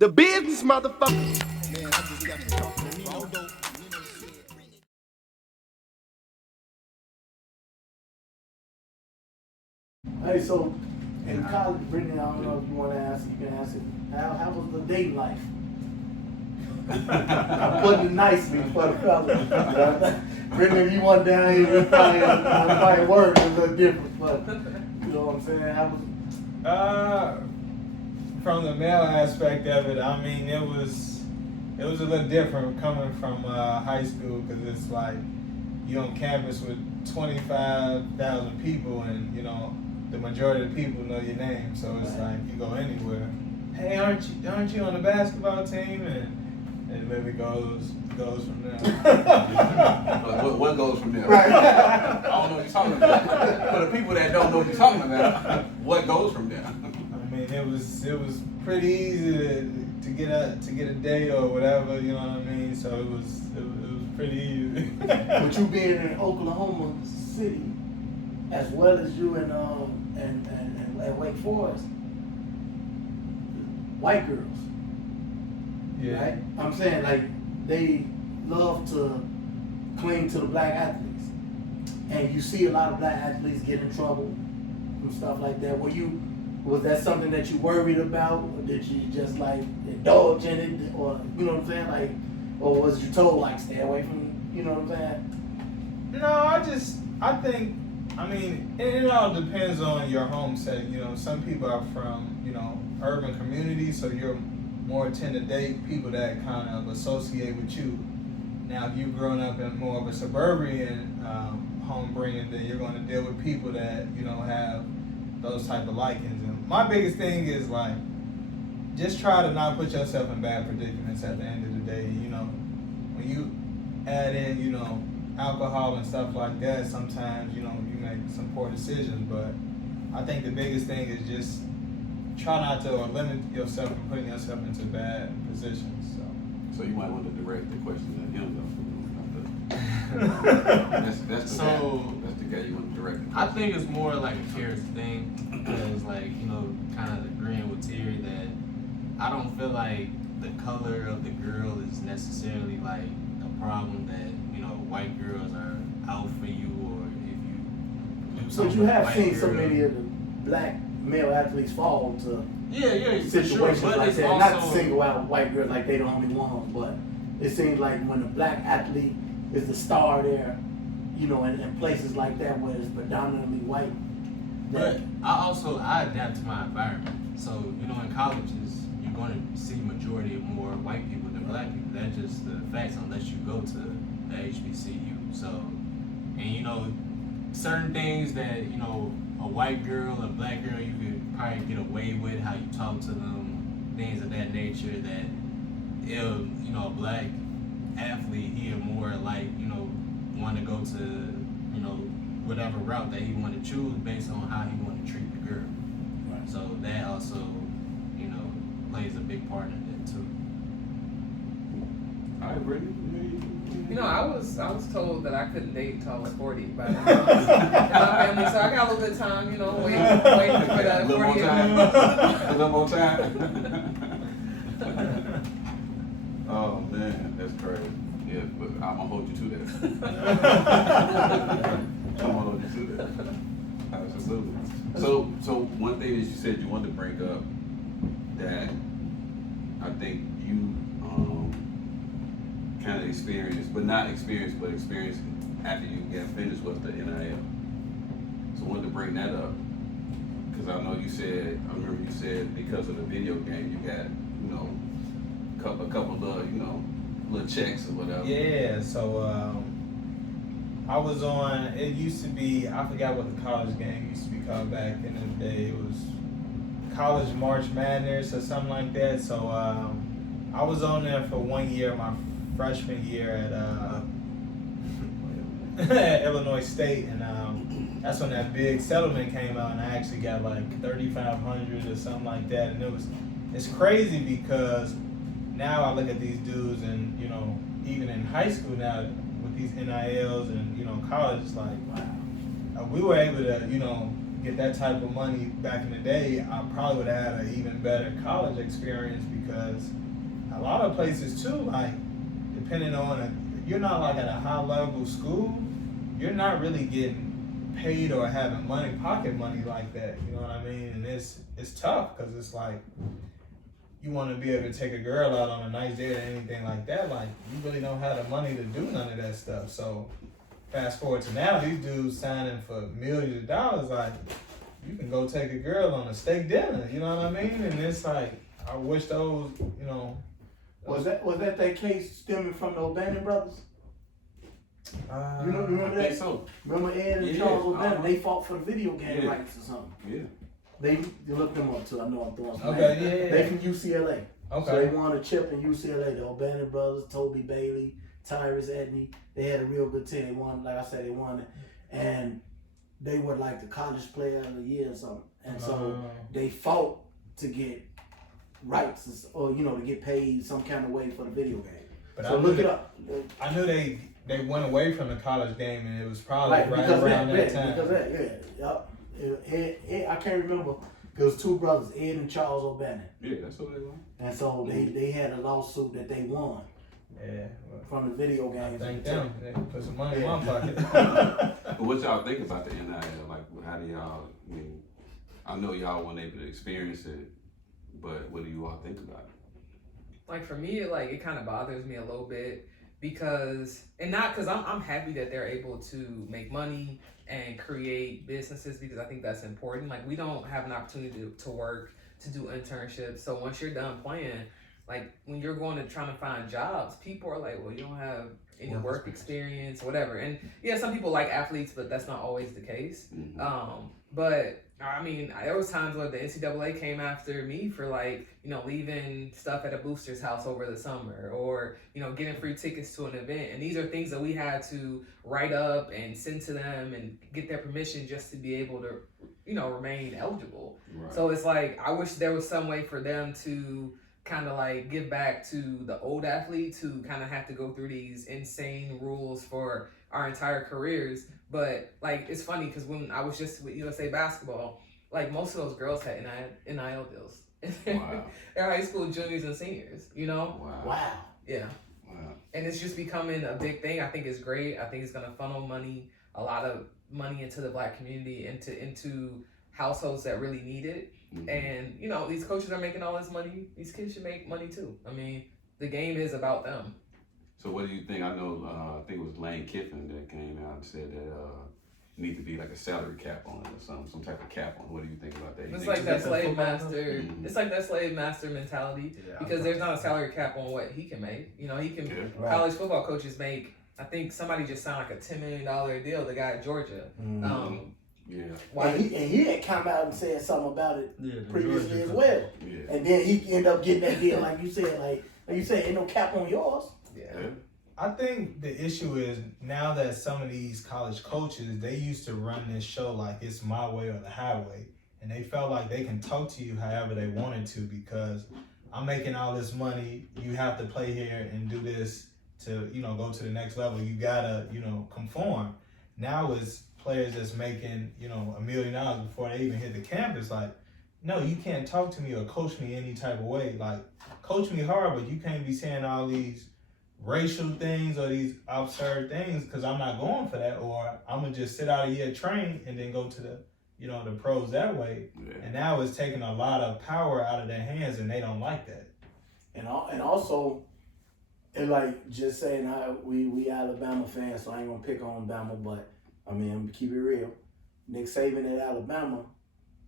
The business, motherfucker. Man, I just got to talk to Nino. Hey, so in college, Brittanny, I don't know if you want to answer, you can answer. How was the dating life? I'm putting it nicely for the fellas. Brittanny, if you want down here, it probably word a little different, but you know what I'm saying? How was From the male aspect of it, I mean, it was a little different coming from high school, because it's like you on campus with 25,000 people, and you know the majority of the people know your name, so it's like you go anywhere. Hey, aren't you on the basketball team? And it literally goes from there. What goes from there? Right. I don't know what you're talking about. For the people that don't know what you're talking about, what goes from there? I mean, it was pretty easy to get a date or whatever, you know what I mean? So it was pretty easy. But you being in Oklahoma City, as well as you in at Wake Forest, white girls. Yeah. Right? I'm saying, like, they love to cling to the black athletes. And you see a lot of black athletes get in trouble and stuff like that. Was that something that you worried about? Or did you just, like, indulge in it? Or, you know what I'm saying? Like, or was you told, like, stay away from, you know what I'm saying? No, I mean, it all depends on your home setting. You know, some people are from, you know, urban communities, so you're more tend to date people that kind of associate with you. Now, if you've grown up in more of a suburban home bringing, then you're going to deal with people that, you know, have those type of likings. And my biggest thing is, like, just try to not put yourself in bad predicaments at the end of the day. You know, when you add in, you know, alcohol and stuff like that, sometimes, you know, you make some poor decisions. But I think the biggest thing is just try not to limit yourself from putting yourself into bad positions. So you might want to direct the question at him, though. That's the guy you want to direct. I think it's more like a character thing, because, like, you know, kind of agreeing with Terry that I don't feel like the color of the girl is necessarily like a problem, that, you know, white girls are out for you, or if you do something. But you have with a seen white so girl. many of the black male athletes fall to Yeah, for situations sure, but like it's that. also, Not to single out white girls like they the only ones, but it seems like when the black athlete is the star there, you know, in places like that where it's predominantly white. But I adapt to my environment. So, you know, in colleges, you're going to see majority of more white people than black people. That's just the facts, unless you go to the HBCU. So, and, you know, certain things that, you know, a white girl, a black girl, you could probably get away with, how you talk to them, things of that nature, that if, you know, a black athlete, he more like, you know, want to go to, you know, whatever route that he want to choose based on how he want to treat the girl. Right. So that also, you know, plays a big part in it too. All right, Brittany. You know, I was told that I couldn't date until I was 40 by my family, so I got a little bit of time, you know, waiting for that 40 A little more time. Oh man, that's crazy. Yeah, but I'm gonna hold you to that. I'm gonna hold you to that. Absolutely. So one thing that you said you wanted to bring up that I think you kind of experienced, but not experienced, but experienced after you got finished, was the NIL. So I wanted to bring that up because I remember you said because of the video game you got, you know, a couple of, you know, little checks or whatever. yeah, so I was on. It used to be, I forgot what the college game used to be called back in the day. It was College March Madness or something like that. So I was on there for 1 year, my freshman year at Illinois State, and that's when that big settlement came out, and I actually got like 3,500 or something like that, and it's crazy because now I look at these dudes, and, you know, even in high school now with these NILs and, you know, college, it's like, wow, we were able to, you know, get that type of money back in the day. I probably would have had an even better college experience, because because a lot of places too, like depending on if you're not like at a high level school, you're not really getting paid or having pocket money like that. You know what I mean? And it's tough because it's like you want to be able to take a girl out on a nice date or anything like that. Like you really don't have the money to do none of that stuff. So fast forward to now, these dudes signing for millions of dollars. Like you can go take a girl on a steak dinner. You know what I mean? And it's like I wish those, you know. Was that case stemming from the O'Bannon brothers? You know, remember I that? think so. Remember Ed and Charles O'Bannon? They fought for the video game Yeah. rights or something. Yeah. You look them up too. I know I'm throwing some. Okay, names. yeah. They from UCLA. Okay. So they won a chip in UCLA. The O'Bannon brothers, Toby Bailey, Tyrus Edney. They had a real good team. They won, like I said, they won it, and they were like the college player of the year or something. And so they fought to get rights, or to get paid some kind of way for the video game. But So I look knew it up. I knew they went away from the college game, and it was probably right because around that yeah, time. because that, yeah. I can't remember. It was two brothers, Ed and Charles O'Bannon. Yeah, that's what they want. And so they had a lawsuit that they won Yeah. Well, from the video I games. thank them. They put some money in my pocket. But what y'all think about the NIL? Like, how do y'all? I mean, I know y'all weren't able to experience it, but what do you all think about it? Like for me, it kind of bothers me a little bit because I'm happy that they're able to make money and create businesses because I think that's important. Like we don't have an opportunity to work, to do internships. So once you're done playing, like when you're going to trying to find jobs, people are like, well, you don't have any work experience, whatever. And yeah, some people like athletes, but that's not always the case. Mm-hmm. But I mean, there was times where the NCAA came after me for leaving stuff at a booster's house over the summer or, getting free tickets to an event. And these are things that we had to write up and send to them and get their permission just to be able to, remain eligible. Right. So it's like, I wish there was some way for them to kind of give back to the old athletes who kind of have to go through these insane rules for our entire careers. But it's funny because when I was just with USA basketball, most of those girls had NIL deals. Wow. They're high school juniors and seniors, Wow. Yeah. Wow. And it's just becoming a big thing. I think it's great. I think it's gonna funnel a lot of money into the Black community, into households that really need it. Mm-hmm. And these coaches are making all this money. These kids should make money too. I mean, the game is about them. So what do you think? I know, I think it was Lane Kiffin that came out and said that need to be like a salary cap on it or some type of cap on it. What do you think about that? It's like that slave master. Mm-hmm. It's like that slave master mentality because there's not a salary cap on what he can make. He can. Yeah. College football coaches make. I think somebody just signed like a $10 million deal. The guy at Georgia. Mm-hmm. Yeah. Why? And he had come out and said something about it previously as well. Yeah. And then he ended up getting that deal, like you said, ain't no cap on yours. Yeah. I think the issue is now that some of these college coaches, they used to run this show like it's my way or the highway. And they felt like they can talk to you however they wanted to because I'm making all this money. You have to play here and do this to, go to the next level. You gotta, conform. Now it's players that's making, $1 million before they even hit the campus. Like, no, you can't talk to me or coach me any type of way. Like, coach me hard, but you can't be saying all these racial things or these absurd things because I'm not going for that, or I'm gonna just sit out a year, train, and then go to the the pros that way. Yeah. And now it's taking a lot of power out of their hands, and they don't like that. And also, and just saying how we Alabama fans, so I ain't gonna pick on Bama, but I mean, I'm gonna keep it real. Nick Saban at Alabama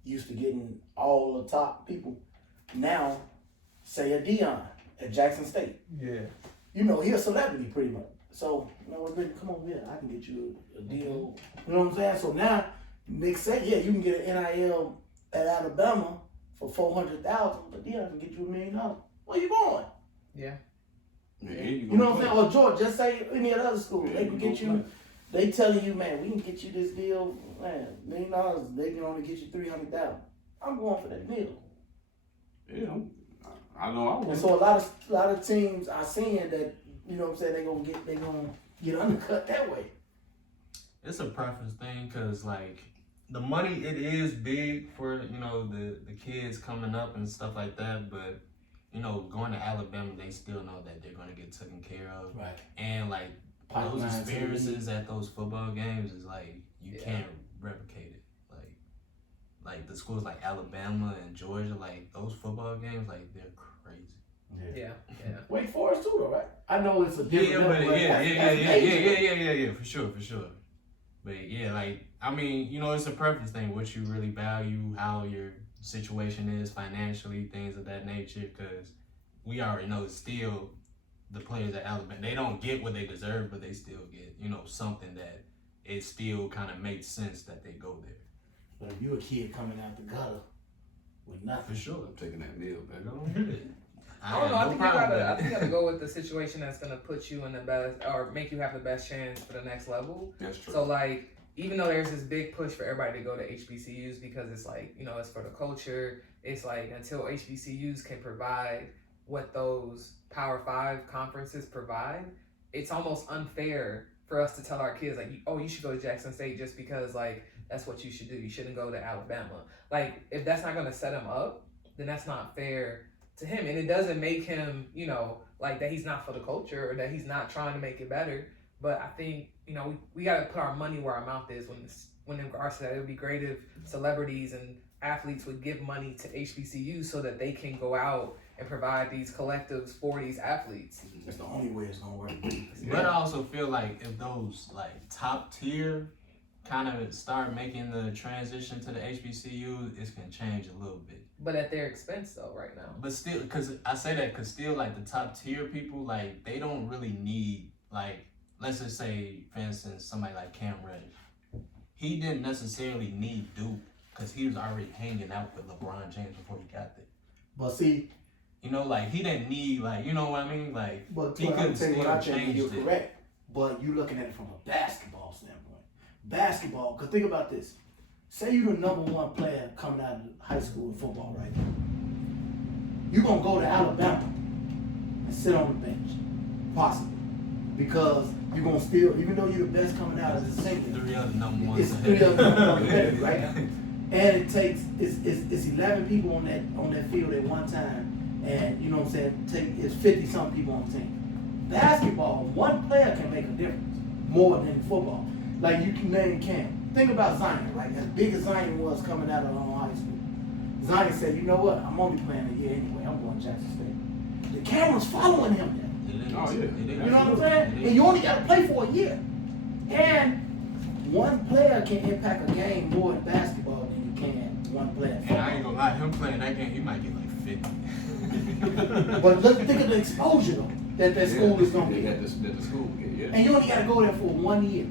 used to getting all the top people. Now, say a Dion at Jackson State. Yeah. He's a celebrity pretty much. So, come on, I can get you a deal. You know what I'm saying? So now, Nick said, yeah, you can get an NIL at Alabama for $400,000, but Dion can get you $1 million. Where you going? Yeah. Yeah, You know what I'm saying? Or Georgia, just say any other school. They can get you, they telling you, man, we can get you this deal, man, $1 million, they can only get you $300,000. I'm going for that deal. Yeah, I know I would. And so a lot of teams are seeing that, they gonna get undercut that way. It's a preference thing because the money, it is big for the kids coming up and stuff like that, but you know, going to Alabama, they still know that they're gonna get taken care of. Right. And like those Pipelines experiences at those football games is like you Yeah. can't replicate it. Like the schools like Alabama and Georgia, like those football games, like they're crazy. Yeah. Wake Forest too, though, right? I know it's a Yeah, different but level, yeah, for sure. But yeah, like I mean, you know, it's a preference thing. What you really value, how your situation is financially, things of that nature. Because we already know still the players at Alabama, they don't get what they deserve, but they still get, you know, something that it still kind of makes sense that they go there. But if you a kid coming out the gutter with nothing, For sure. I'm taking that meal back. I don't know. I think you gotta go with the situation that's gonna put you in the best or make you have the best chance for the next level. That's true. So like, even though there's this big push for everybody to go to HBCUs because it's like, you know, it's for the culture. It's like until HBCUs can provide what those Power 5 conferences provide, it's almost unfair for us to tell our kids like, oh, you should go to Jackson State just because like that's what you should do. You shouldn't go to Alabama. Like if that's not gonna set him up, then that's not fair to him, and it doesn't make him, you know, like that he's not for the culture or that he's not trying to make it better. But I think, you know, we got to put our money where our mouth is when in regards to that. It would be great if celebrities and athletes would give money to HBCUs so that they can go out and provide these collectives for these athletes. that's the only way it's gonna work. But I also feel like if those like top tier kind of start making the transition to the HBCU, it's gonna change a little bit. But at their expense though, right now. But still, because I say that because still like the top tier people, like they don't really need, like, let's just say, for instance, somebody like Cam Reddish. He didn't necessarily need Duke because he was already hanging out with LeBron James before he got there. But see, You know, like he didn't need, like, you know what I mean? Like but he I'm could tell you what I still think, change you're it. correct. But you looking at it from a basketball standpoint. Basketball, because think about this. Say you're the number one player coming out of high school in football right now. You're going to go to Alabama and sit on the bench, possibly. Because you're going to still, even though you're the best coming out as a senior, Three other number ones it's ahead. 3 other number one players, right? And it takes, it's 11 people on that field at one time. And, you know what I'm saying, it's 50-something people on the team. Basketball, one player can make a difference more than football. Like you can name Cam. Think about Zion, right? As big as Zion was coming out of high school. Zion said, you know what? I'm only playing a year anyway. I'm going to Jackson State. The camera's following him then. Oh, yeah. You know what I'm saying? And you only got to play for a year. And one player can impact a game more in basketball than you can one player. And I ain't gonna lie, him playing that game, he might get like 50. But look, think of the exposure though, that school is going to That get. the school get, yeah. And you only got to go there for 1 year.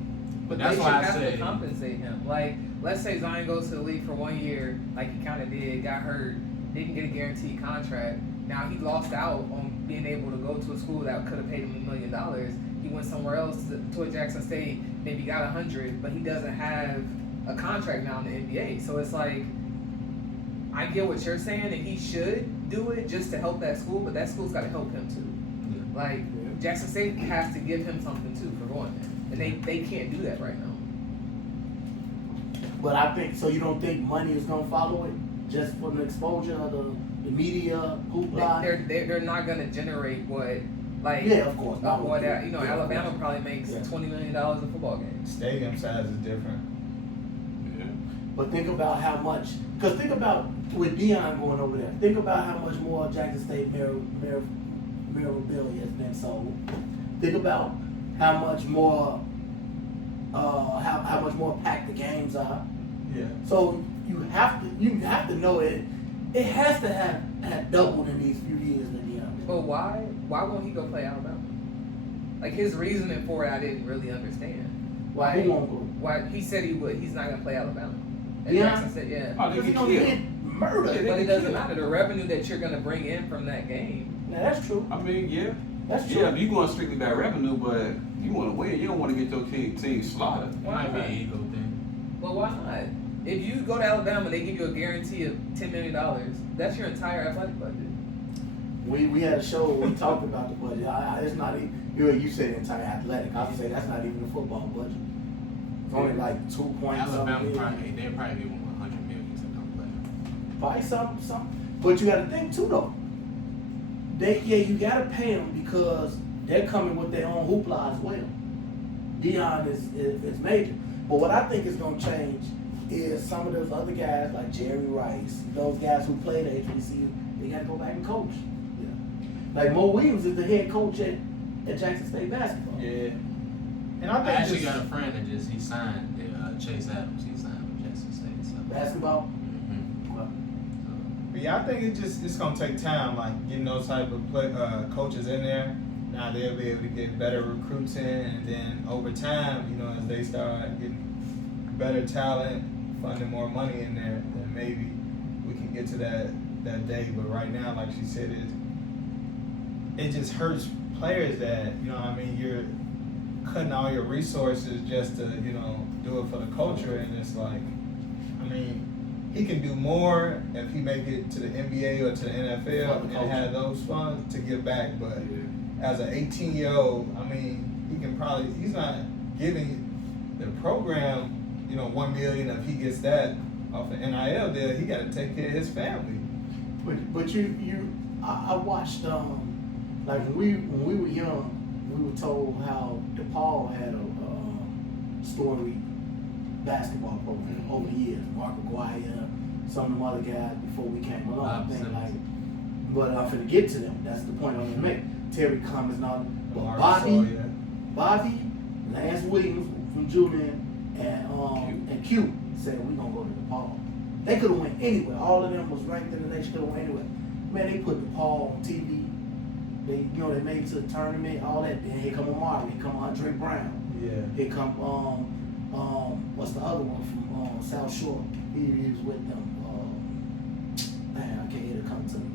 But That's they why should I have to said- compensate him. Like, let's say Zion goes to the league for 1 year, like he kind of did, got hurt, didn't get a guaranteed contract. Now he lost out on being able to go to a school that could have paid him $1 million. He went somewhere else to a Jackson State, maybe got 100, but he doesn't have a contract now in the NBA. So it's like, I get what you're saying, and he should do it just to help that school, but that school's got to help him too. Like, Jackson State has to give him something too for going there. And they can't do that right now. But I think, so you don't think money is going to follow it? Just from the exposure of the media, hoopla? They're not gonna generate what, like, Yeah, of course. Not what what- you know, yeah, of Alabama course. probably makes Yeah. $20 million a football game. Stadium size is different. Yeah. But think about how much, because think about with Deion going over there, think about how much more Jackson State memorabilia has been sold. Think about how much more how much more packed the games are. Yeah. So you have to know it has to have doubled in these few years that Deion did. But why won't he go play Alabama? Like, his reasoning for it, I didn't really understand. Why he won't go? Why he said he would? He's not gonna play Alabama. And Yeah. Jackson said, yeah. Oh, Because they he's get gonna killed. get murdered. But it doesn't matter. The revenue that you're gonna bring in from that game. Now that's true. I mean, yeah. That's true. Yeah, you going strictly by revenue, but you want to win. You don't want to get your team slaughtered. It Why might be not? an ego thing. But why not? If you go to Alabama, they give you a guarantee of $10 million. That's your entire athletic budget. We had a show where we talked about the budget. It's not even, you said entire athletic. I would say that's not even the football budget. It's only like 2 points. Alabama they'll probably give him 100 million to come play. Buy something. But you got to think too though. you gotta pay them because they're coming with their own hoopla as well. Dion is major. But what I think is gonna change is some of those other guys like Jerry Rice, those guys who played at HBCU, they gotta go back and coach. Yeah. Like Mo Williams is the head coach at Jackson State basketball. Yeah. And I I think actually just, got a friend that he signed Chase Adams. He signed with Jackson State. So. Basketball. but yeah, I think it's gonna take time, like getting those type of coaches in there. Now they'll be able to get better recruits in, and then over time, you know, as they start getting better talent, funding more money in there, then maybe we can get to that day. But right now, like she said, it just hurts players that, you know what I mean, you're cutting all your resources just to, you know, do it for the culture. And it's like, I mean, he can do more if he make it to the NBA or to the NFL and have those funds to give back. But as an 18-year-old, I mean, he's not giving the program, you know, $1 million. If he gets that off the NIL deal, he got to take care of his family. But I watched like when we were young, we were told how DePaul had a storied basketball program over the years. Mark Aguirre, some of them other guys before we came along. But I'm finna get to them. That's the point I'm gonna make. Terry Cummings, not Bobby, Lance Williams from Julian, and Q said we gonna go to DePaul. They could have went anywhere. All of them was ranked in the nation. Could have went anywhere. Man, they put DePaul on TV. They made it to the tournament, all that. Then here come Amari, here come Andre Brown. Yeah. Here come what's the other one from South Shore? He was with them. Man, I can't get it come to me.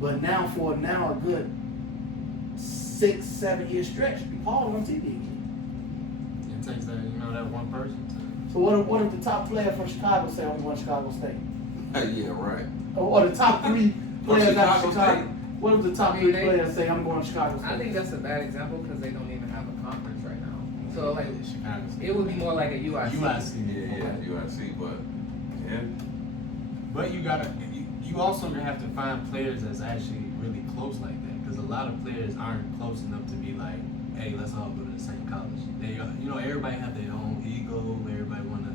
But now for a good 6-7 year stretch, DePaul on TV. It takes that, that one person to. So what if the top player from Chicago say I'm going to Chicago State? Yeah, right. Or the top 3 players out of Chicago? State. What if the top 3 players say I'm going to Chicago State? I think that's a bad example because they don't even have a conference right now. So like, Chicago State. it would be more like a UIC. UIC. UIC, but yeah. But you also have to find players that's actually really close like that, because a lot of players aren't close enough to be like, hey, let's all go to the same college. They, everybody have their own ego. Everybody want to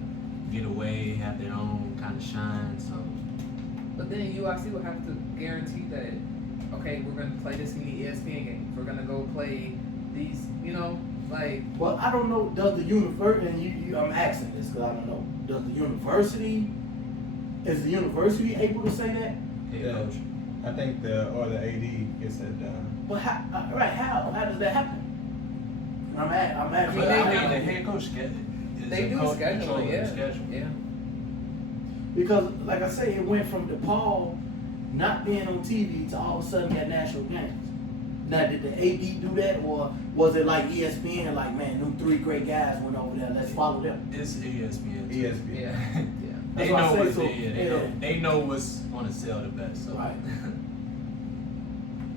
get away, have their own kind of shine. So, But then UIC will have to guarantee that, okay, we're going to play this many ESPN games. We're going to go play these, like. Well, I don't know. Does the university? And I'm asking this because I don't know. Does the university? Is the university able to say that? Yeah. I think the AD gets that done. But how does that happen? I'm asking. but the head coach schedule. They do schedule, yeah. Schedule. Yeah. Because, like I say, it went from DePaul not being on TV to all of a sudden got national games. Now, did the AD do that, or was it like ESPN? Like, man, them 3 great guys went over there. Let's follow them. It's ESPN. ESPN. Yeah. They That's know why I what's say they know what's gonna sell the best. So. Right.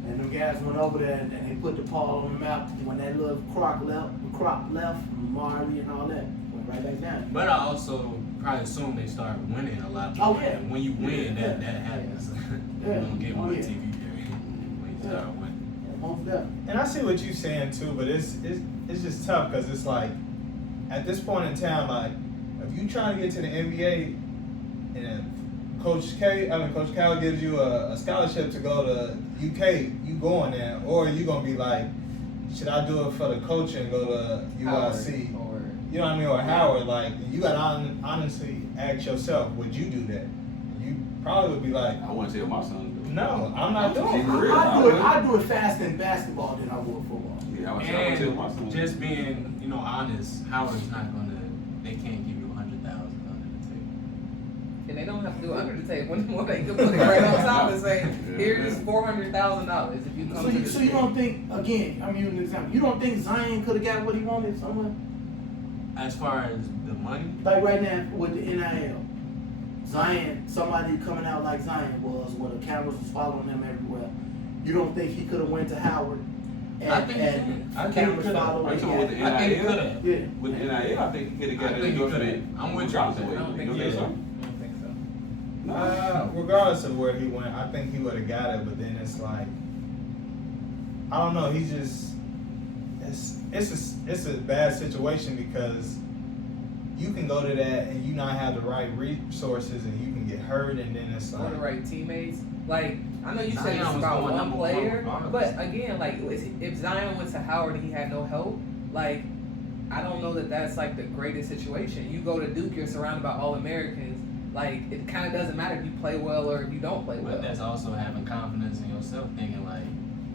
And them guys went over there and they put DePaul on the map when that little crop left, Mari and all that went right back down. But I also probably assume they start winning a lot. Oh, more. yeah. And when you win, Yeah. that happens. Yeah. You don't get more Yeah. TV period when you start winning. Most definitely. And I see what you're saying too, but it's just tough because it's like at this point in time, like if you trying to get to the NBA and Coach Cal gives you a scholarship to go to UK, you going there, or you gonna be like, should I do it for the coach and go to UIC? Or You know what I mean? Or Howard? Like you gotta honestly ask yourself, would you do that? You probably would be like, I want to tell my son to do it. no, I'm not doing Keep it it. real. I do it faster in basketball than I would football. Yeah, I want to tell my son. And just being, honest, Howard's not they can't give you $100,000 under the table. and they don't have to do it under the table anymore. They can put it right on top and say, here's $400,000 if you come to this. So you don't think, again, I'm using an example, you don't think Zion could have got what he wanted somewhere? As far as the money, Like right now with the NIL, Zion, somebody coming out like Zion was, where the cameras was following him everywhere. You don't think he could have went to Howard? And, I think he and could. I think cameras he could have. followed Are you him. talking with the I think he NIL? could have. Yeah. With the NIL, I think he could have got I an think he could've. endorsement. I'm with you. regardless of I where don't he think went. so. You I don't think don't think so. Regardless of where he went, I think he would have got it. But then it's like, I don't know. He's just it's a bad situation because you can go to that and you not have the right resources and you can get hurt and then it's Or like the right teammates. Like, I know you said Zion it's was about going one number one player, regardless. but again, like, if Zion went to Howard and he had no help, like, I don't know that that's like the greatest situation. You go to Duke, you're surrounded by all Americans. Like, it kind of doesn't matter if you play well or if you don't play well. But that's also having confidence in yourself, thinking like,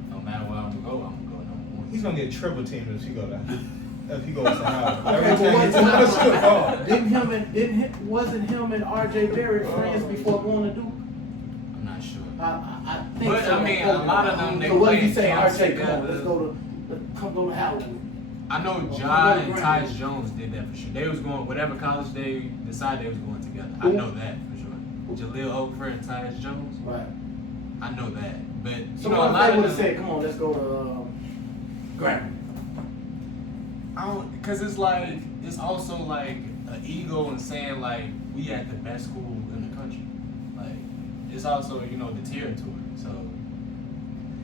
no matter where I'm gonna go number one. he's gonna get triple teamed if he go down. If he goes to Howard. Okay, Every time he but touches the ball. wasn't him and RJ Barrett friends before going to Duke? I'm not sure. I think But, so. I mean, a lot of them, they So what play if you in say camps RJ, come on, together. let's go to Howard with me. I know Ja and Tyus Jones did that for sure. They was going, whatever college they decided they was going together. I know that for sure. Jaleel Okafor and Tyus Jones. Right. I know that. But, you So know, a what if lot they would of have them. said, come on, let's go to Grambling? I don't, cause it's like, it's also like an ego and saying like, we at the best school in the country. Like, it's also, you know, the territory, so.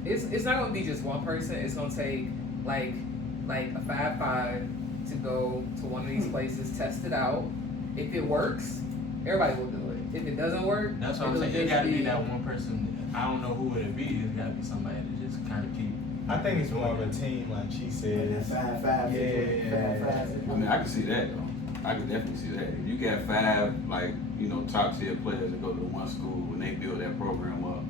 It's not gonna be just one person. It's gonna take like a 5-5 to go to one of these places, test it out. If it works, everybody will do it. If it doesn't work, That's what I'm it'll saying. It just gotta be that one person. I don't know who it'd be. It's gotta be somebody to just kind of keep. I think it's more of a team, like she said. It's, 5-5. I mean, I can see that though. I can definitely see that. If you got 5, like, you know, top tier players that go to one school when they build that program up,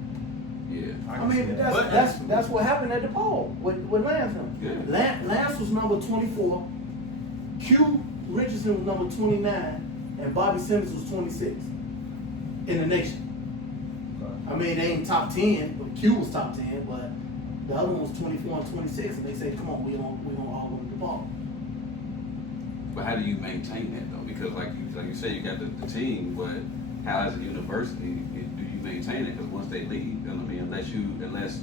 yeah. I mean, but that's what happened at DePaul with Lance. Yeah. Lance was number 24, Q Richardson was number 29, and Bobby Simmons was 26 in the nation. I mean, they ain't top 10, but Q was top 10, but the other one was 24 and 26, and they said, come on, we gonna all go to DePaul. But how do you maintain that though? Because like you said, you got the team, but how as a university do you maintain it? Because once they leave, I mean, unless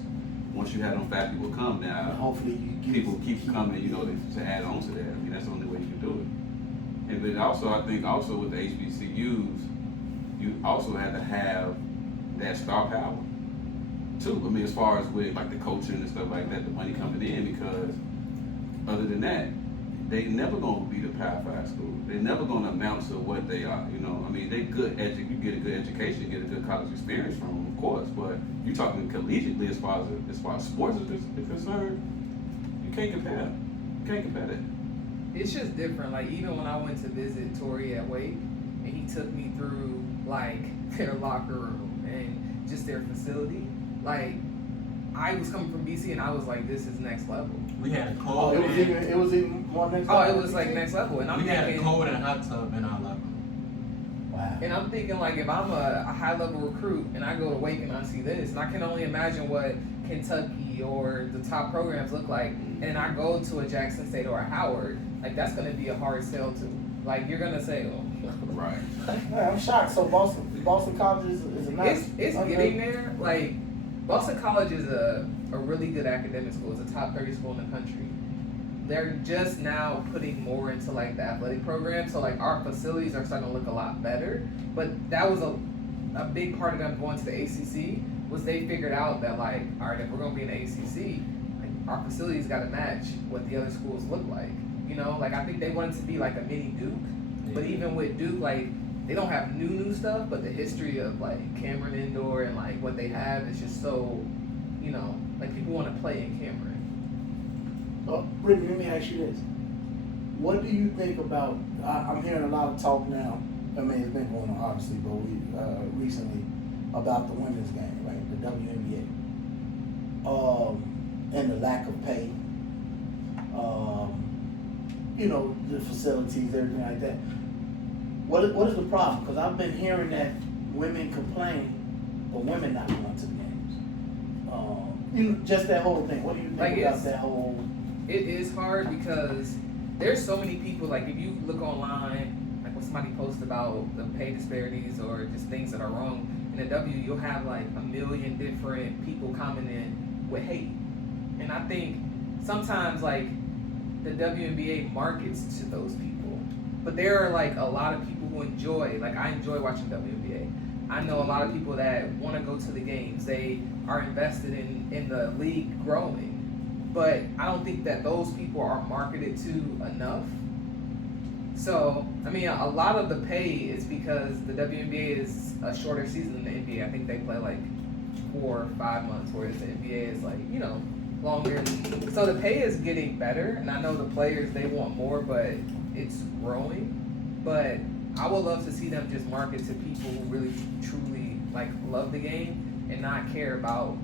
once you have them 5 people come now, And hopefully you people keep coming, you know, to add on to that. I mean, that's the only way you can do it. And but also, I think also with the HBCUs, you also have to have that star power too. I mean, as far as with like the coaching and stuff like that, the money coming in, because other than that, they never gonna be the Power 5 school. They never gonna amount to what they are. You know, I mean, they good. You get a good education, get a good college experience from them, of course. But you're talking collegiately as far as sports is concerned, you can't compare. You can't compare that. it's just different. Like, even when I went to visit Torry at Wake, and he took me through like their locker room and just their facility, like, I was coming from BC and I was like, this is next level. We had a Oh, cold. it was even more next Oh, level. it was like next level, and I'm We had a thinking, cold and hot tub in our locker room. Wow. and I'm thinking like, if I'm a high level recruit and I go to Wake and I see this, and I can only imagine what Kentucky or the top programs look like, and I go to a Jackson State or a Howard, like, that's gonna be a hard sell to. Like, you're gonna say, oh. Right. Yeah, I'm shocked. So Boston College is a nice. It's getting there. Like, Boston College is a really good academic school. It's a top 30 school in the country. They're just now putting more into like the athletic program. So like, our facilities are starting to look a lot better. But that was a big part of them going to the ACC, was they figured out that like, all right, if we're gonna be in the ACC, like, our facilities got to match what the other schools look like. You know, like, I think they wanted to be like a mini Duke. But even with Duke, like, they don't have new stuff, but the history of like Cameron Indoor and like what they have is just so, you know, like, people want to play in Cameron. Oh, Brittany, let me ask you this. What do you think about, I'm hearing a lot of talk now, I mean, it's been going on obviously, but recently, about the women's game, right, the WNBA, and the lack of pay, you know, the facilities, everything like that. What is the problem? Because I've been hearing that women complain, but women not going to the games. You know, just that whole thing. What do you think Like, about that whole? It is hard because there's so many people, like, if you look online, like when somebody posts about the pay disparities or just things that are wrong in the W, you'll have like a million different people commenting with hate. And I think sometimes like the WNBA markets to those people, but there are like a lot of people who enjoy, like, I enjoy watching WNBA. I know a lot of people that want to go to the games. They are invested in the league growing. but I don't think that those people are marketed to enough. So, I mean, a lot of the pay is because the WNBA is a shorter season than the NBA. I think they play like 4 or 5 months, whereas the NBA is like, you know, longer. So the pay is getting better, and I know the players, they want more, but it's growing. But I would love to see them just market to people who really, truly, like, love the game and not care about,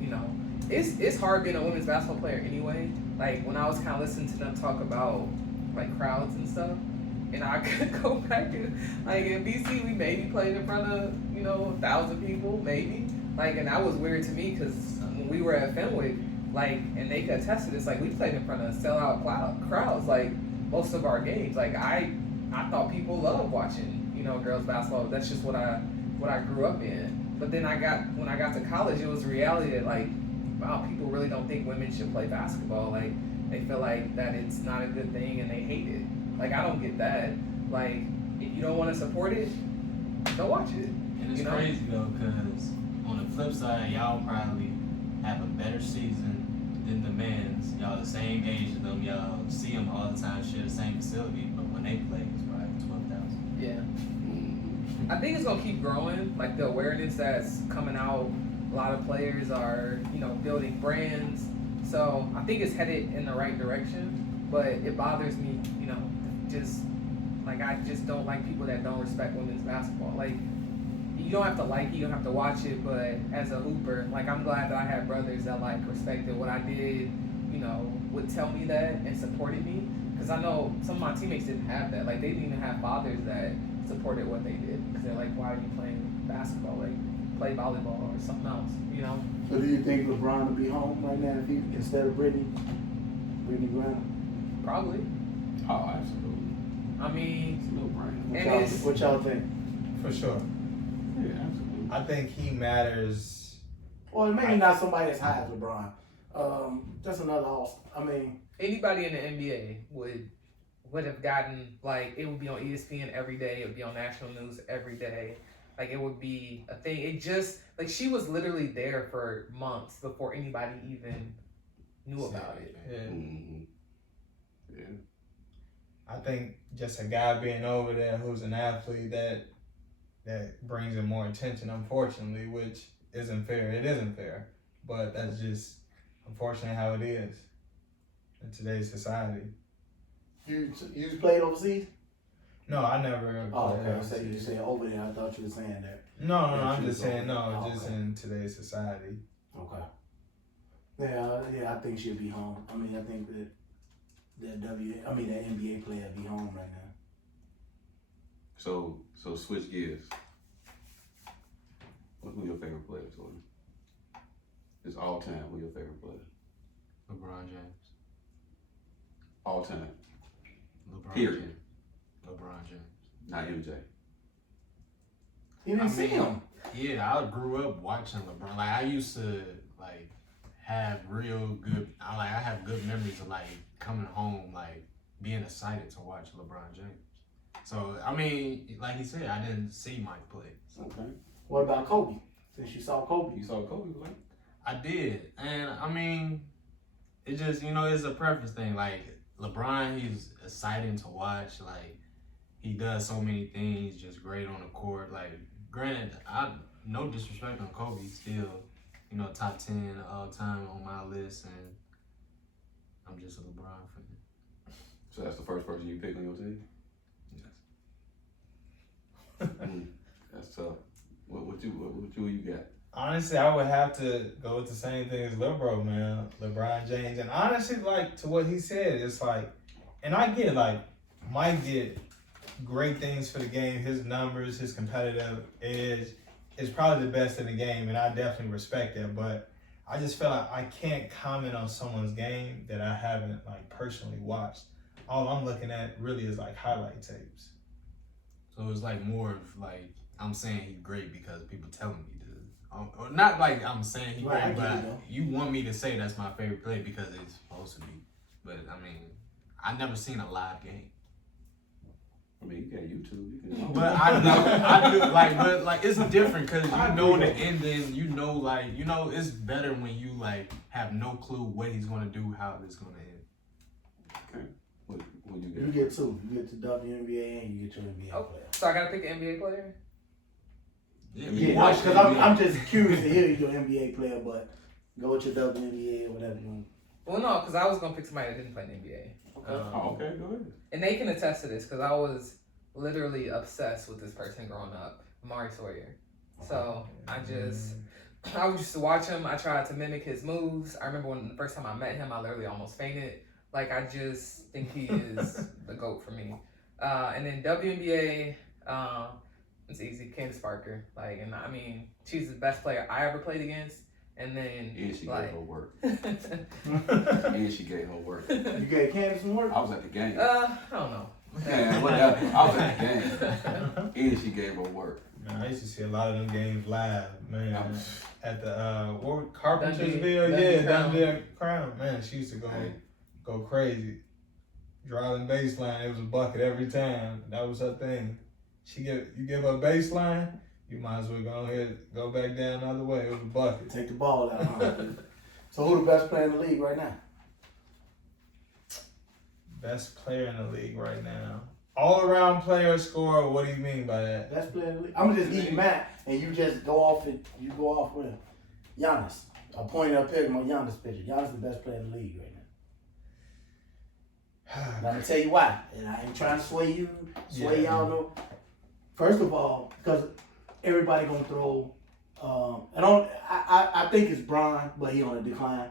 you know, it's hard being a women's basketball player anyway. Like, when I was kind of listening to them talk about, like, crowds and stuff, and I could go back and, like, in BC, we maybe played in front of, you know, 1,000 people, maybe. Like, and that was weird to me because when we were at Fenwick, like, and they could attest to this, like, we played in front of sellout crowds, like, most of our games. Like, I thought people loved watching, you know, girls basketball. That's just what I grew up in. But then when I got to college, it was a reality that, like, wow, people really don't think women should play basketball. Like, they feel like that it's not a good thing and they hate it. Like, I don't get that. Like, if you don't want to support it, don't watch it. And it's you know? crazy though, because on the flip side, y'all probably have a better season than the men's. Y'all the same age as them. Y'all see them all the time, share the same facility, but when they play, it's probably 12,000. Yeah. I think it's gonna keep growing. Like, the awareness that's coming out, a lot of players are, you know, building brands. So I think it's headed in the right direction. But it bothers me, you know, just like, I just don't like people that don't respect women's basketball. Like, you don't have to like it, you don't have to watch it, but as a hooper, like, I'm glad that I had brothers that, like, respected what I did, you know, would tell me that and supported me. Because I know some of my teammates didn't have that. Like, they didn't even have fathers that supported what they did. Because they're like, why are you playing basketball? Like, play volleyball or something else, you know? So do you think LeBron will be home right now if he, instead of Britney Brown? Probably. Oh, absolutely. I mean, It's no brainer. And What y'all think? For sure. Yeah, absolutely. I think he matters. Well, maybe not somebody as high as LeBron. Just another all. I mean, anybody in the NBA would have gotten, like, it would be on ESPN every day, it would be on national news every day. Like, it would be a thing. It just, like, she was literally there for months before anybody even knew about it. Yeah. Mm-hmm. Yeah. I think just a guy being over there who's an athlete that brings in more attention, unfortunately, which isn't fair. It isn't fair, but that's just unfortunately how it is in today's society. you played overseas? No, I never. Oh, played okay. overseas. You said over there. I thought you were saying that. No, Yeah, I'm she just was saying over. no, Oh, just okay. in today's society. Okay. Yeah, I think she'll be home. I mean, I think that that NBA player will be home right now. So switch gears. Who your favorite player, Torry? It's all time. Who your favorite player? LeBron James. All time. LeBron Period. James. LeBron James. Not MJ. You didn't see him. Yeah, I grew up watching LeBron. Like, I used to, like, have real good, I have good memories of, like, coming home, like, being excited to watch LeBron James. So, I mean, like he said, I didn't see Mike play. Okay. What about Kobe? Since you saw Kobe. You saw Kobe play? I did. And, I mean, it just, you know, it's a preference thing. Like, LeBron, he's exciting to watch. Like, he does so many things, just great on the court. Like, granted, no disrespect on Kobe, still, you know, top 10 all time on my list, and I'm just a LeBron fan. So that's the first person you pick on your team? Yes. That's tough. What you got? Honestly, I would have to go with the same thing as LeBron, man. LeBron James. And honestly, like, to what he said, it's like, and I get, like, Mike did great things for the game. His numbers, his competitive edge is probably the best in the game, and I definitely respect that. But I just feel like I can't comment on someone's game that I haven't, like, personally watched. All I'm looking at really is, like, highlight tapes. So it's like more of like, I'm saying he's great because people telling me to. Or not like I'm saying he's Right, I great, get but it, though. you want me to say that's my favorite play because it's supposed to be. But I mean, I never seen a live game. I mean, you got YouTube. You can. But I do like it's different because you know the ending. You know, like it's better when you like have no clue what he's gonna do, how it's gonna end. Okay. What you get? You get two. You get the WNBA and you get your NBA player. So I gotta pick an NBA player? Yeah, because I'm just curious to hear your NBA player, but go with your WNBA or whatever you want. Well, no, because I was gonna pick somebody that didn't play in the NBA. Okay, go ahead. And they can attest to this because I was literally obsessed with this person growing up, Mari Sawyer. So I used to watch him. I tried to mimic his moves. I remember when the first time I met him, I literally almost fainted. Like, I just think he is the GOAT for me. And then WNBA, it's easy, Candace Parker. Like, and I mean, she's the best player I ever played against. And then, she gave her work. And she gave her work. You gave Candace some work? I was at the game. I don't know. Man, whatever. I was at the game. And she gave her work. Man, I used to see a lot of them games live, man. At the Carpentersville, Dundee Crown. Man, she used to go crazy. Driving baseline, it was a bucket every time. That was her thing. You give her a baseline, you might as well go ahead, go back down the other way. It was a bucket. Take the ball out. Huh? So who the best player in the league right now? Best player in the league right now. All around player, scorer. What do you mean by that? Best player in the league. I'm gonna just give you mine, and you just go off with Giannis. I pointed up here my Giannis picture. Giannis is the best player in the league right now. And I'm gonna tell you why. And I ain't trying to sway y'all. No. First of all, because everybody gonna throw. I think it's Bron, but he on a decline.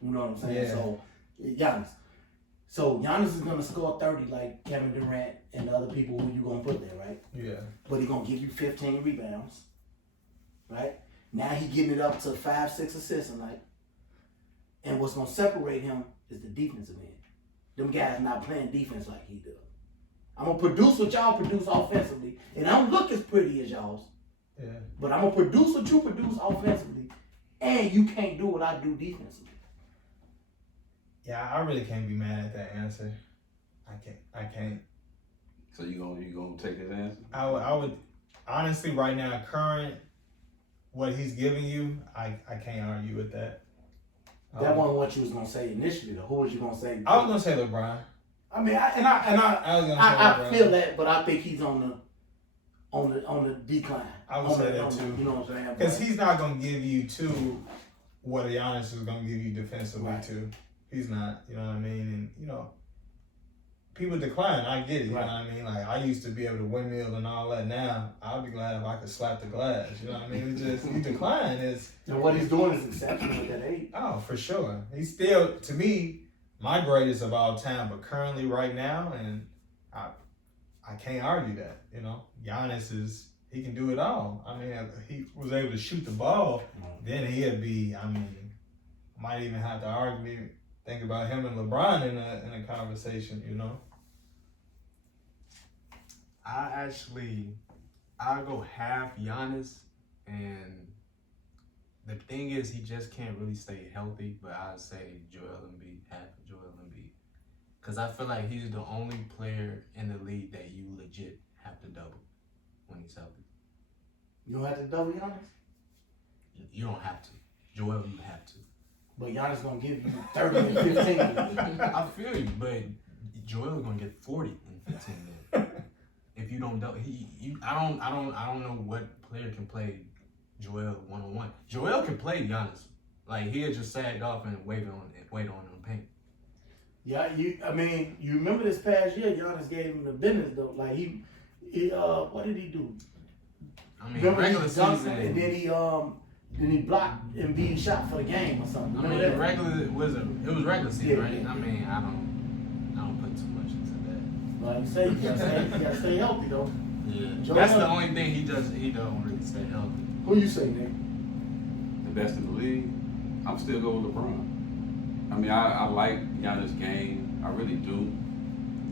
You know what I'm saying? Yeah. So Giannis. So Giannis is gonna score 30 like Kevin Durant and the other people who you gonna put there, right? Yeah. But he gonna give you 15 rebounds, right? Now he getting it up to 5-6 assists a night. And what's gonna separate him is the defensive end. Them guys not playing defense like he does. I'm gonna produce what y'all produce offensively, and I don't look as pretty as y'all's. Yeah. But I'm gonna produce what you produce offensively, and you can't do what I do defensively. Yeah, I really can't be mad at that answer. I can't. So you gonna take his answer? I would honestly right now, current what he's giving you, I can't argue with that. That wasn't what you was gonna say initially, though. Who was you gonna say? I was gonna say LeBron. I mean, I feel that, but I think he's on the decline. I would say that too. You know what I'm saying? Because he's not gonna give you what Giannis is gonna give you defensively too. He's not. You know what I mean? And people decline. I get it. You know what I mean? Like, I used to be able to windmill and all that. Now I'll be glad if I could slap the glass. You know what I mean? It's just you decline. And what he's doing is exceptional at that age. Oh, for sure. He's still, to me, my greatest of all time, but currently right now, and I can't argue that. Giannis he can do it all. I mean, if he was able to shoot the ball, then he'd be, might even have to think about him and LeBron in a conversation, I'll go half Giannis, and the thing is he just can't really stay healthy, but I'd say half Joel Embiid. Because I feel like he's the only player in the league that you legit have to double when he's healthy. You don't have to double Giannis? You don't have to. Joel, you have to. But Giannis gonna give you 30 and 15. I feel you, but Joel's gonna get 40 in 15 minutes. If you don't double, I don't know what player can play Joel one-on-one. Joel can play Giannis. Like, he'll just sag off and wait on him paint. Yeah, you remember this past year, Giannis gave him the business though. Like he what did he do? I mean, remember regular he dunked season, and then he blocked Embiid shot for the game or something. I mean, it was regular season, Yeah, right? yeah. I mean, I don't put too much into that. Like you say, you gotta stay healthy though. Yeah, Joel, that's the only thing he does. He don't really stay healthy. Who you say, Nick? The best in the league? I'm still going with LeBron. I mean, I like Giannis' game. I really do.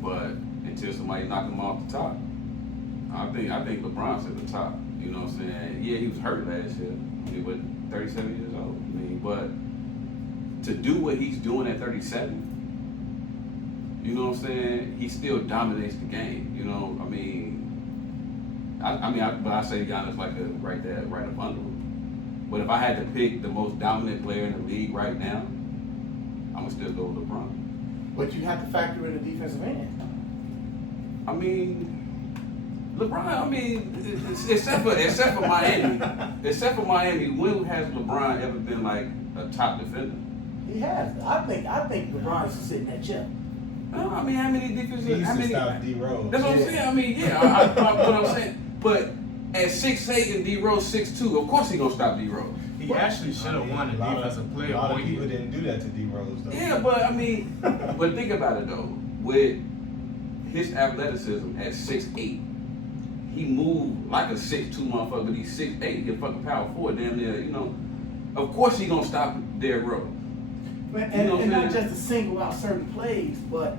But until somebody knock him off the top, I think LeBron's at the top. You know what I'm saying? Yeah, he was hurt last year. He was 37 years old. But to do what he's doing at 37, You know what I'm saying? He still dominates the game. You know, I mean, but I say Giannis like right up under him. But if I had to pick the most dominant player in the league right now, I'm gonna still go with LeBron. But you have to factor in the defensive end. I mean, LeBron. I mean, except for Miami, when has LeBron ever been like a top defender? He has. I think LeBron should sit in that chair. No, I mean, how many defenses? He used How to many? stop D Rose. That's what I'm saying. I mean, yeah. What I'm saying. But at 6'8" and D Rose 6'2", of course he gonna stop D Rose. He actually should have won a defensive player A lot of 1 people year. didn't do that to D Rose though. Yeah, but I mean, but think about it though. With his athleticism at 6'8", he moved like a 6'2" motherfucker, but he's 6'8". He's a fucking power forward, damn near. You know, of course he gonna stop Derrick Rose. And not just to single out certain plays, but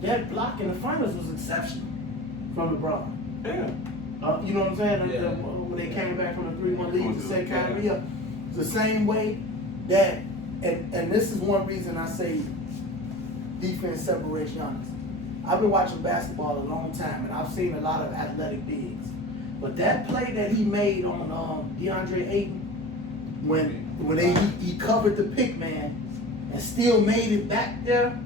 that block in the finals was exceptional from LeBron. Yeah. You know what I'm saying? Yeah. When they came back from the 3-1 lead to set Yeah. Kyrie up, the same way that, and this is one reason I say defense separates Giannis. I've been watching basketball a long time, and I've seen a lot of athletic bigs. But that play that he made on DeAndre Ayton, when he covered the pick man and still made it back there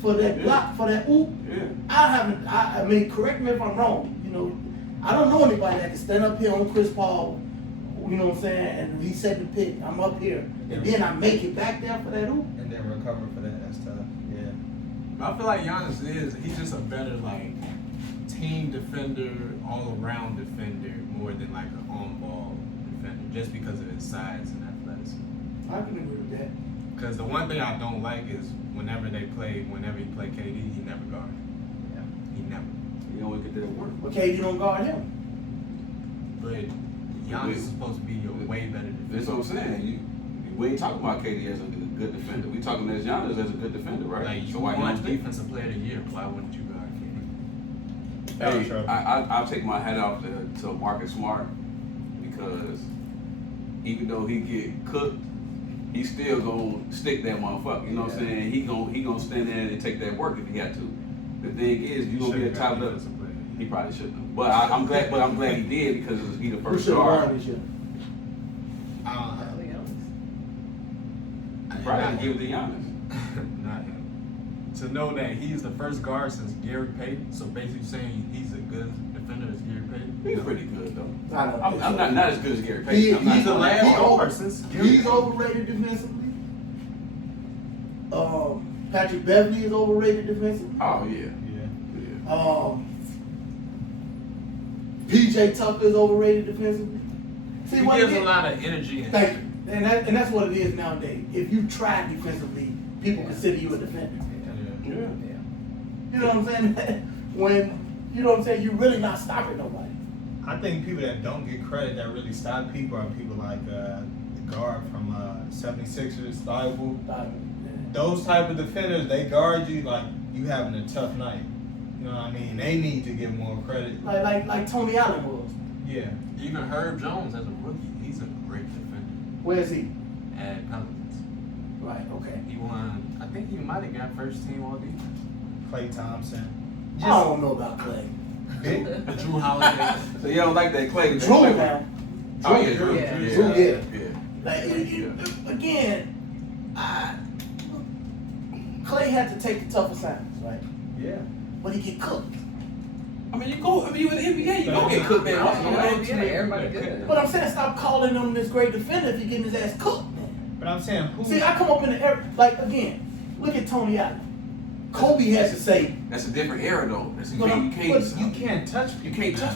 for that block, for that oop. Yeah. I mean, correct me if I'm wrong. You know, I don't know anybody that can stand up here on Chris Paul. You know what I'm saying? And he set the pick. I'm up here, and then I make it back there for that oop. And then recover for that. That's tough. Yeah. I feel like Giannis he's just a better like team defender, all around defender, more than like an on-ball defender, just because of his size and athleticism. I can agree with that. Because the one thing I don't like is whenever he play KD, he never guard. Yeah. He never. You know, we could do that work. Okay, you don't guard him. But Giannis is supposed to be a way better That's defender. what I'm saying. We ain't talking about KD as a good defender. We talking as Giannis as a good defender, right? Like you So why won not stick? defensive player of the year, why wouldn't you guard KD? Hey, Trouble. I'll take my hat off to Marcus Smart because even though he get cooked, he still gonna stick that motherfucker. You know what I'm saying? He gonna stand there and take that work if he got to. The thing is, you gonna be a top level. defensive player. He probably shouldn't have. But I'm glad he did because he the Who first should have guard. won this year? Probably give it to Giannis. Not him. To know that he's the first guard since Gary Payton, so basically saying he's a good defender as Gary Payton. He's pretty good though. I don't think I'm so. not as good as Gary Payton. I'm not He's the gonna- last he guard since Gary He's Payton. overrated defensively. Patrick Beverly is overrated defensively. Oh yeah. Yeah. PJ Tucker is overrated defensively. See He what gives it a is? lot of energy and Thank you. And that's what it is nowadays. If you try defensively, people consider you a defender. Yeah. You know what I'm saying? When you know what I'm saying, you're really not stopping nobody. I think people that don't get credit that really stop people are people like the guard from 76ers, Thibault. Those type of defenders, they guard you like you having a tough night. You know what I mean? They need to get more credit. Like Tony Allen was. Yeah. even Herb Jones as a rookie, he's a great defender Where is he? at Pelicans. Right. Okay. He won, I think he might have got first team all defense. Klay Thompson. I don't know about Clay. Drew Holiday. So you don't like that Clay? Drew now. Oh yeah, Drew. Yeah. Drew, yeah. Yeah. Like, again, Clay had to take the tough assignments, right? Yeah. But he get cooked. I mean, you in the NBA, you don't get cooked, man. Yeah, everybody good. But I'm saying, stop calling him this great defender if you're getting his ass cooked, man. But I'm saying who? See, I come up in the era, like, again, look at Tony Allen. Kobe has to say, That's a different era, though. You But can't touch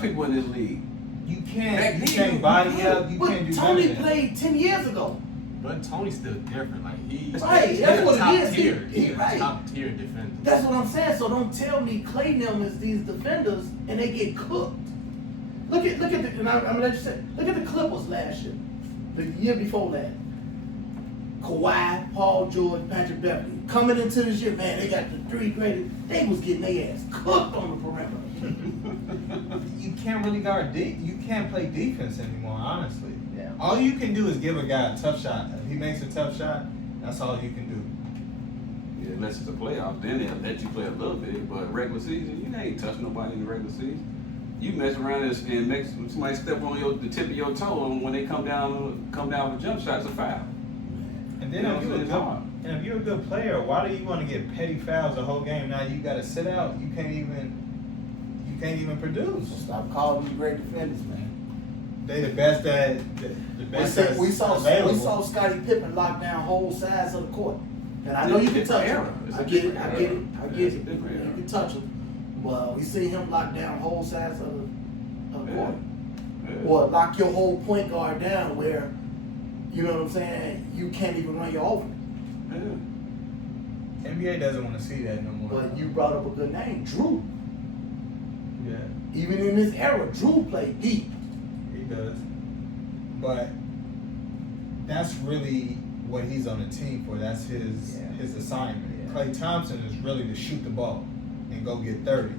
people in this league. You Back can't. then, You can't body up. You but can't do Tony none of that. played 10 years ago. But Tony's still different. Like he's Right, he's that's a what it top is. tier. He He's right. a top tier defender. That's what I'm saying. So don't tell me Clay and them is these defenders and they get cooked. Look at the, and I'm gonna let you say, look at the Clippers last year, the year before last. Kawhi, Paul George, Patrick Beverly. Coming into this year, man, they got the three greatest. They was getting their ass cooked on the perimeter. You can't really guard deep. You can't play defense anymore, honestly. Yeah. All you can do is give a guy a tough shot. If he makes a tough shot, that's all you can do. Yeah. unless it's a playoff. Then they'll let you play a little bit. But regular season, you ain't touch nobody in the regular season. You mess around and make somebody step on the tip of your toe, and when they come down with jump shots, a foul. And then if you're a good player, why do you want to get petty fouls the whole game? Now you got to sit out. You can't even produce. Stop calling them great defenders, man. They the best We saw available. Scottie Pippen lock down whole sides of the court. And I know you can touch him. I get it. You can touch him. But we see him lock down whole sides of the court. Or lock your whole point guard down where, you know what I'm saying, you can't even run your over. NBA doesn't want to see that no more. But you brought up a good name, Drew. Yeah, Even in this era, Drew played deep. he does. But that's really what he's on the team for. That's his assignment. Yeah. Klay Thompson is really to shoot the ball and go get 30.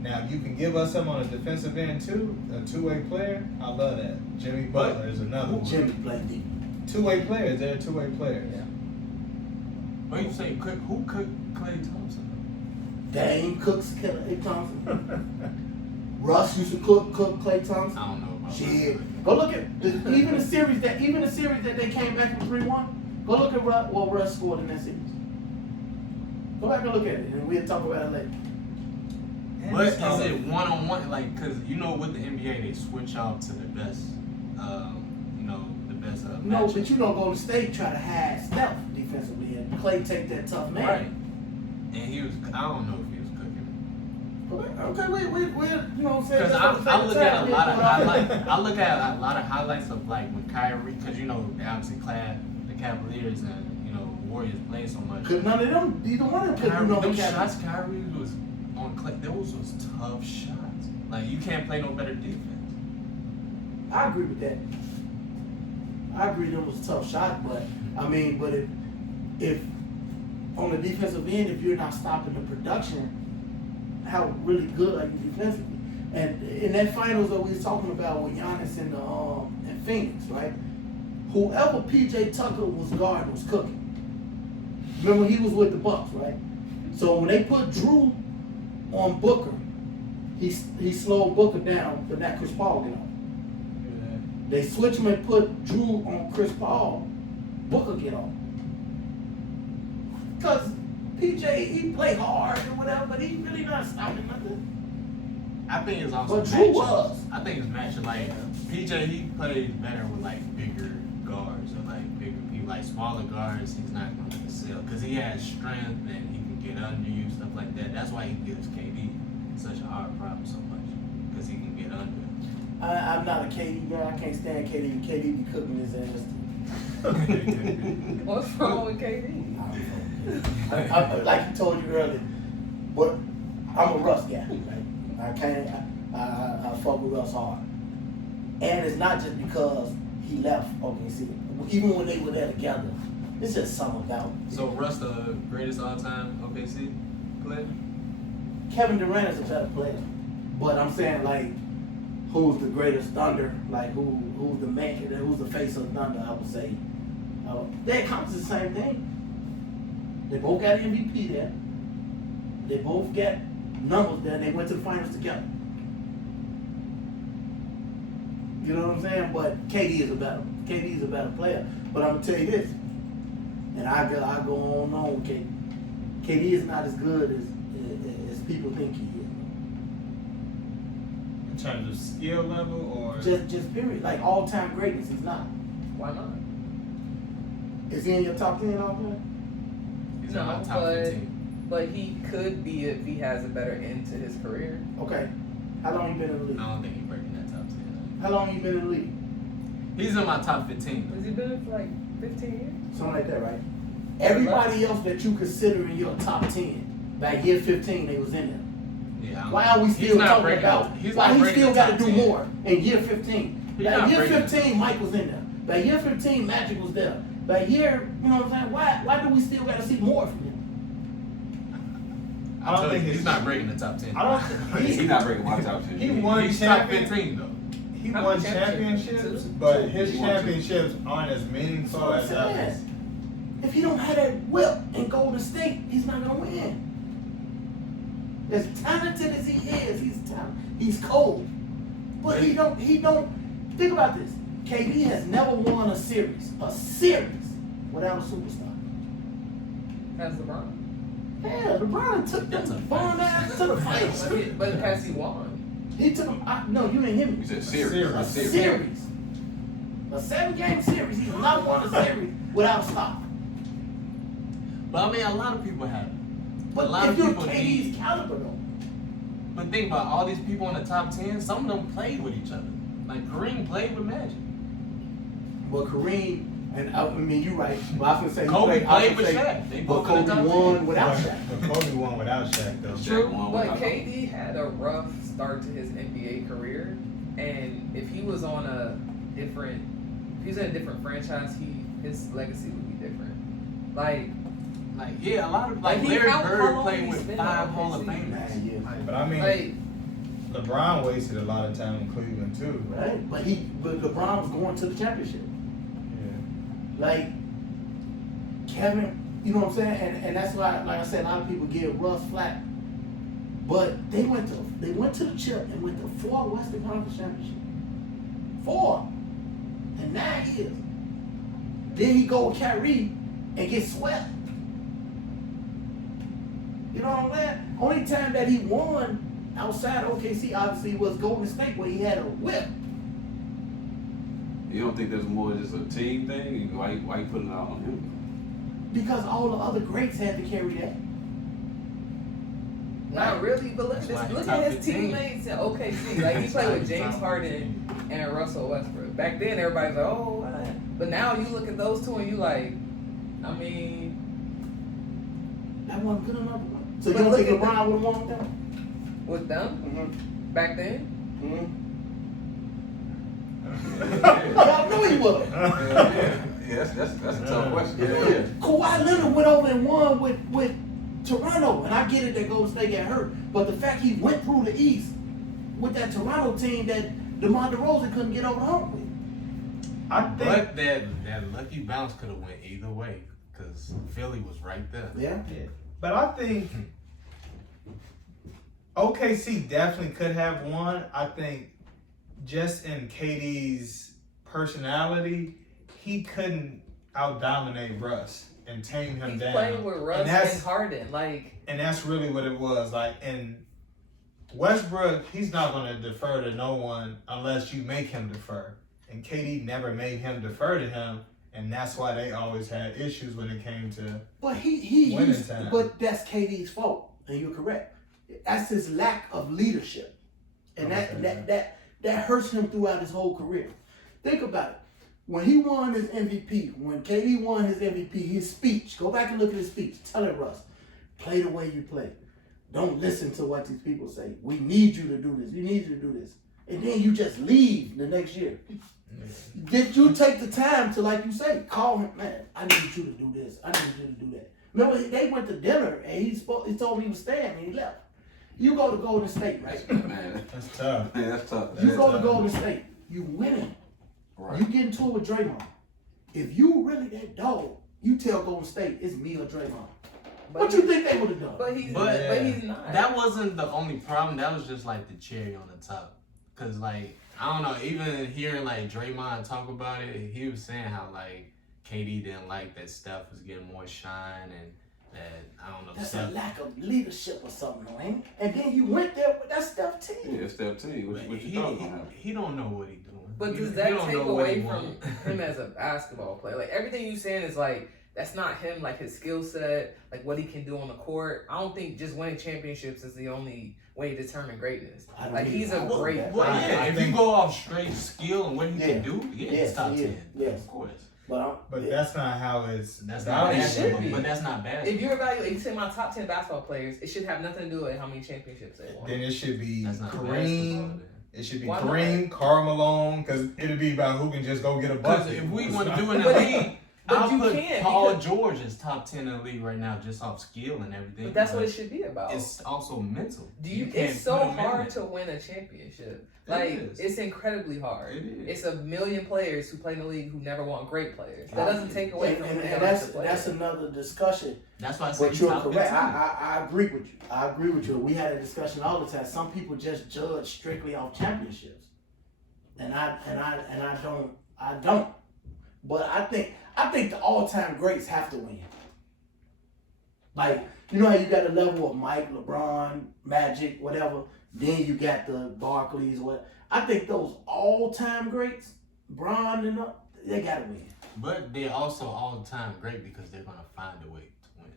Now, if you can give us him on a defensive end too, a two-way player, I love that. Jimmy Butler is another one. Jimmy played deep. Two-way players, they're two-way players. Yeah. What you say? Who cooked Klay Thompson? Dame cooks Klay Thompson. Russ used to cook Klay Thompson. I don't know about Shit. Go look at even the series that they came back from 3-1. Go look at what Russ scored in that series. Go back and look at it, and we'll talk about it later. But is it one-on-one? Like, because you know with the NBA, they switch out to the best, the best No, matchup. but you know Golden State try to hide Steph defensively, and Klay take that tough man. Right. And he was, I don't know if he was cooking. Okay, we you know what I'm saying? Because I look at a lot of highlights. I look at a lot of highlights of like when Kyrie, because you know they obviously the Cavaliers and Warriors play so much. Cause none of them, either one of them could do no Them catch. shots Kyrie was on Klay, those was tough shots. Like you can't play no better defense. I agree with that. I agree that was a tough shot, but if on the defensive end, if you're not stopping the production, how really good are you defensively? And in that finals that we was talking about with Giannis and Phoenix, right? Whoever PJ Tucker was guarding was cooking. Remember he was with the Bucks, right? So when they put Drew on Booker, he slowed Booker down, but not Chris Paul get on. They switch him and put Drew on Chris Paul, Booker get on. Because PJ, he played hard and whatever, but he really not stopping nothing. I think it's also But Drew matchup. was. I think it's matchup. Like PJ, he plays better with like bigger guards or like bigger people, like smaller guards. He's not going to excel because he has strength and he can get under you, stuff like that. That's why he gives KD such a hard problem so much because he can get under him. I'm not a KD guy. I can't stand KD. KD be cooking his ass. What's wrong with KD? I like I told you earlier, but I'm a Russ guy. Right? I fuck with Russ hard. And it's not just because he left OKC. Even when they were there together, it's just something about it. So Russ, the greatest all-time OKC player? Kevin Durant is a better player. But I'm saying, like, who's the greatest Thunder? Like, who's the man? Who's the face of Thunder? I would say. They accomplish the same thing. They both got MVP there. They both got numbers there. They went to the finals together. You know what I'm saying? But KD is a better player. But I'm gonna tell you this, and I go on with KD. KD is not as good as people think he is. In terms of skill level or Just period. Like all-time greatness, he's not. Why not? Is he in your top 10 all time? He's in my No, top 15. But he could be if he has a better end to his career. Okay. How long you been in the league? I don't think he's breaking that top 10. How long you been in the league? He's in my top 15. Has he been in for like 15 years? Something like that, right? Everybody else that you consider in your top 10, by year 15, they was in there. Yeah, Why are we he's still not talking breaking about he's why not he breaking still the got to top do 10. more in year 15? He's By not year breaking 15, Mike was in there. By year 15, Magic was there. By year, you know what I'm saying? Why do we still got to see more from him? I don't think he's not breaking the top 10. I don't think He's not breaking my top 10. he won He's top champion. 15 though. He How won many championships, championships? but his He won championships aren't as That's meaningful what I'm as others. saying. If he don't have that whip in Golden State, he's not gonna win. As talented as he is, he's cold. But he don't think about this. KD has never won a series without a superstar. Has LeBron. Yeah, LeBron took them bomb ass to the face. But has he won? He took him. No, you didn't hear me. You said series. A series. A 7-game series. He's not won a series without a stop. But I mean, a lot of people have it. But a lot if of you're people KD's caliber though. But think about all these people in the top 10. Some of them played with each other. Like Kareem played with Magic. But Kareem, and I mean, you're right. But I was gonna say Kobe played with Shaq. They But both in the Kobe top won 10. without Shaq. But Kobe won without Shaq though. Shaq won But without- KD had a rough start to his NBA career, and if he was on a different franchise, his legacy would be different. Like Yeah, a lot of Like, Larry how Bird long played he with spent 5 on Hall of OKC? Famers. Yeah. But I mean, LeBron wasted a lot of time in Cleveland too. Right? But LeBron was going to the championship. Yeah. Like Kevin, you know what I'm saying? And that's why, like I said, a lot of people give Russ flack. But they went to the chip and went to 4 Western Conference championships. 4 in 9 years. Then he go with Kyrie and get swept. You know what I'm saying? Only time that he won outside OKC obviously was Golden State where he had a whip. You don't think there's more just a team thing? Why you putting it out on him? Because all the other greats had to carry that. not really, but look at That's this. why Look he at top his 15. teammates in OKC. Like he played with James Top Harden and Russell Westbrook. Back then, everybody's like, oh, what? But now you look at those two and you like, I mean, That wasn't good enough. So you But don't look think at LeBron would have won with them? with them back then. Y'all know he would have. Yeah, that's a tough question. Kawhi Leonard went over and won with Toronto, and I get it that Golden State got hurt, but the fact he went through the East with that Toronto team that DeMar DeRozan couldn't get over the hump with. I think But that lucky bounce could have went either way because Philly was right there. Yeah. But I think OKC definitely could have won. I think just in KD's personality, he couldn't out-dominate Russ and tame him He's down. playing with Russ and Harden. And that's really what it was. Like, in Westbrook, he's not going to defer to no one unless you make him defer. And KD never made him defer to him. And that's why they always had issues when it came to But but that's KD's fault, and you're correct. That's his lack of leadership, and that hurts him throughout his whole career. Think about it. When he won his MVP, when KD won his MVP, his speech. Go back and look at his speech. Tell it, Russ, play the way you play. Don't listen to what these people say. We need you to do this. We need you to do this, and then you just leave the next year. Did you take the time to, like you say, call him, man, I need you to do this. I need you to do that. Remember, they went to dinner, and he told me he was staying, and he left. You go to Golden State, right? Man, that's tough. man, that's tough. You go to Golden State, you winning. Right. You get into it with Draymond. If you really that dog, you tell Golden State it's me or Draymond. What you think they would have done? But he's not. That wasn't the only problem. That was just like the cherry on the top. Cause like I don't know, even hearing like Draymond talk about it, he was saying how like KD didn't like that Steph was getting more shine and that I don't know. That's Steph, a lack of leadership or something, ain't it? And then you went there with that Steph team. Yeah, Steph T. What you talking about? he don't know what he's doing. But He does that don't take know what he away from want. him as a basketball player? Like everything you saying is like that's not him. Like his skill set, like what he can do on the court. I don't think just winning championships is the only way to determine greatness. I don't Like either. he's a I wouldn't great bet. Well, player. yeah, I if think- you go off straight skill and what he Yeah. can do, yeah, Yes, it's top he is. 10. Yes. Of course. But That's not how it's. That's But not it bad. should be. But that's not bad. If you evaluate, you say my top 10 basketball players, it should have nothing to do with how many championships they won. Then it should be That's not basketball. Kareem. It should be Why not? Kareem, Karl Malone, because it'll be about who can just go get a Because bucket. if we want to do in the But- league, But you put can't, Paul because- George is top 10 in the league right now, just off skill and everything. But that's what it should be about. It's also mental. It's can't so put him in hard it. to win a championship. It Like, is. it's incredibly hard. It is. It's a million players who play in the league who never want great players. That doesn't take away from and the that's another discussion. That's why I said But you're top correct. 15. I agree with you. I agree with you. We had a discussion all the time. Some people just judge strictly off championships, and I don't. But I think the all-time greats have to win. Like, you know how you got a level of Mike, LeBron, Magic, whatever. Then you got the Barclays, what? I think those all-time greats, Bron and they gotta win. But they're also all the time great because they're gonna find a way to win.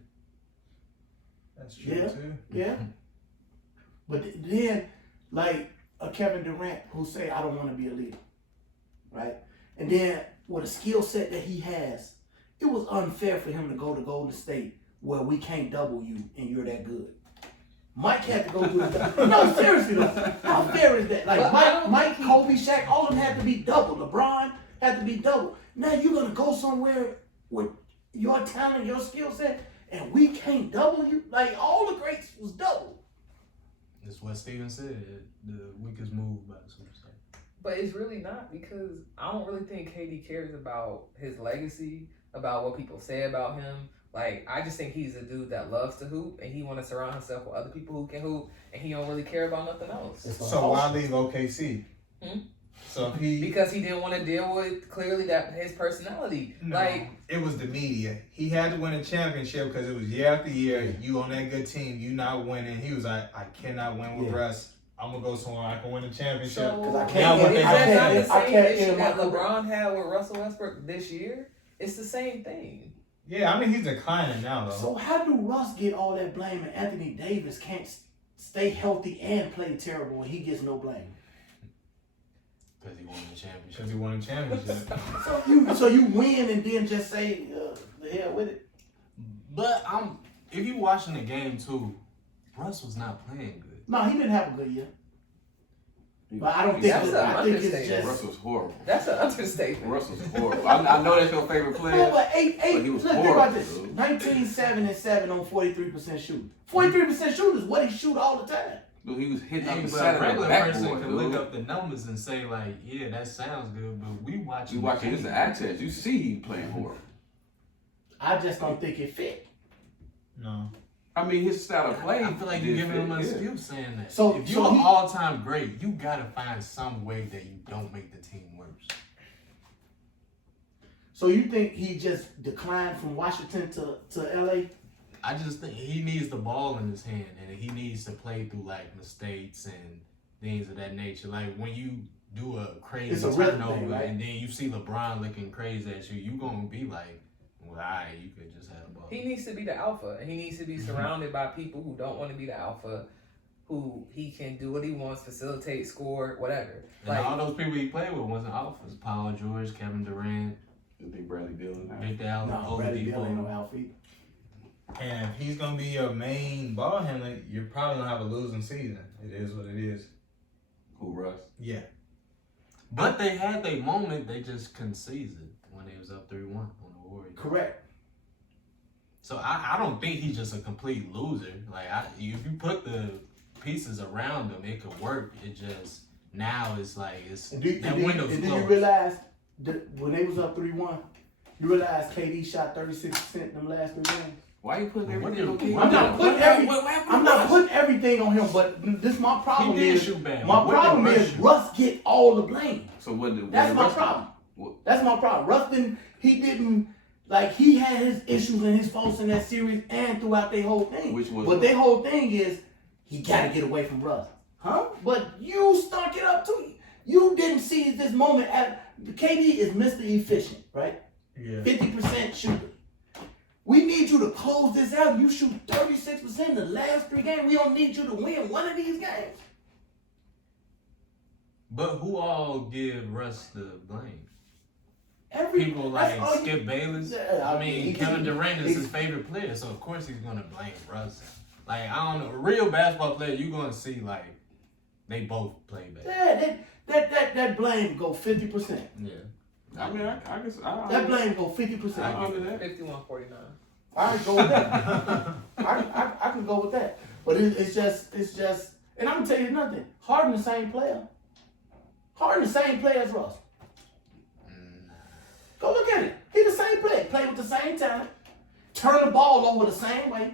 That's true Yeah. too. Yeah. But then, like a Kevin Durant who say, I don't want to be a leader, right? And then with a skill set that he has, it was unfair for him to go to Golden State where we can't double you and you're that good. Mike had to go through the no, seriously though. How fair is that? Like But Mike, Kobe, Shaq, all of them had to be double. LeBron had to be double. Now you're gonna go somewhere with your talent, your skill set, and we can't double you? Like all the greats was double. That's what Steven said. The weakest move by the superstar. But it's really not, because I don't really think KD cares about his legacy, about what people say about him. Like, I just think he's a dude that loves to hoop, and he want to surround himself with other people who can hoop, and he don't really care about nothing else. So why leave OKC? So if he Because he didn't want to deal with, clearly, that his personality. no, Like, it was the media. He had to win a championship because it was year after year. You on that good team, you not winning. He was like, I cannot win with Russ. I'm gonna go somewhere I can win a championship. so I is can't get- that I not can't- the I same can't issue end my that career. LeBron had with Russell Westbrook this year? It's the same thing. Yeah, I mean he's declining now though. So how do Russ get all that blame and Anthony Davis can't stay healthy and play terrible and he gets no blame? Because he won the championship. Because he won a championship. So you win and then just say the hell with it. But if you watching the game too, Russ was not playing good. No, he didn't have a good year. But I don't think That's I think it's understatement. just. Russell's horrible. That's an understatement. Russell's horrible. I know that's your favorite player. No, but eight. But he was Let's think about horrible, this. dude. 19, 7, and 7 on 43% shooting. 43% shooting is what he shoot all the time. Dude, he was hitting Hey, up the but side a of regular the person backboard, can look dude. up the numbers and say like, yeah, that sounds good, but we watching. You watching his accents, you see he playing horrible. I just don't think it fit. No. I mean, his style of play. I feel like you're giving him an excuse saying that. So- if you're so an he- all-time great, you gotta find some way that you don't make the team worse. So you think he just declined from Washington to LA? I just think he needs the ball in his hand, and he needs to play through like mistakes and things of that nature. Like when you do a crazy It's a rhythm turnover, thing, right? and then you see LeBron looking crazy at you, you gonna be like, well, alright, you could just have the ball. He needs to be the alpha, and he needs to be surrounded by people who don't want to be the alpha, who he can do what he wants, facilitate, score, whatever. And all those people he played with wasn't alphas. Paul George, Kevin Durant, I think Bradley Beal now. Big Al, No, Bradley Beal ain't no alpha either. And if he's gonna be your main ball handler, you're probably gonna have a losing season. It is what it is. Who, Russ? Yeah. but they had their moment. They just conceded when they was up 3-1 on the Warriors. Correct. So I don't think he's just a complete loser. Like if you put the pieces around him, it could work. It just now it's like And do window's you closed. realize that when they was up 3-1, you realize KD shot 36% in them last 3 games? Why you putting What everything did- on KD? I'm not putting everything on him, but this my problem He did is shoot bad. my What problem did Russ is shoot? Russ get all the blame. So what did That's my Russ- problem. What- That's my problem. Russ didn't like he had his issues and his faults in that series and throughout their whole thing. Which was but their whole thing is he gotta get away from Russ. Huh? But you stunk it up too. You didn't seize this moment at KD is Mr. Efficient, right? Yeah. 50% shooter. We need you to close this out. You shoot 36% in the last 3 games. We don't need you to win one of these games. But who all give Russ the blame? People that's like all you- Skip Bayless. Yeah, I mean, Kevin Durant is he- his favorite player, so of course he's gonna blame Russ. Like I don't know, a real basketball player, you gonna see like they both play bad. Yeah, that blame go 50%. Yeah. I mean, I guess That blame go 50%. I give it that. 51-49. I can go with that. I can go with that. But it's just, and I'm gonna tell you nothing. Harden the same player. Harden the same player as Russ. Go look at it. He the same player. Play with the same talent. Turn the ball over the same way.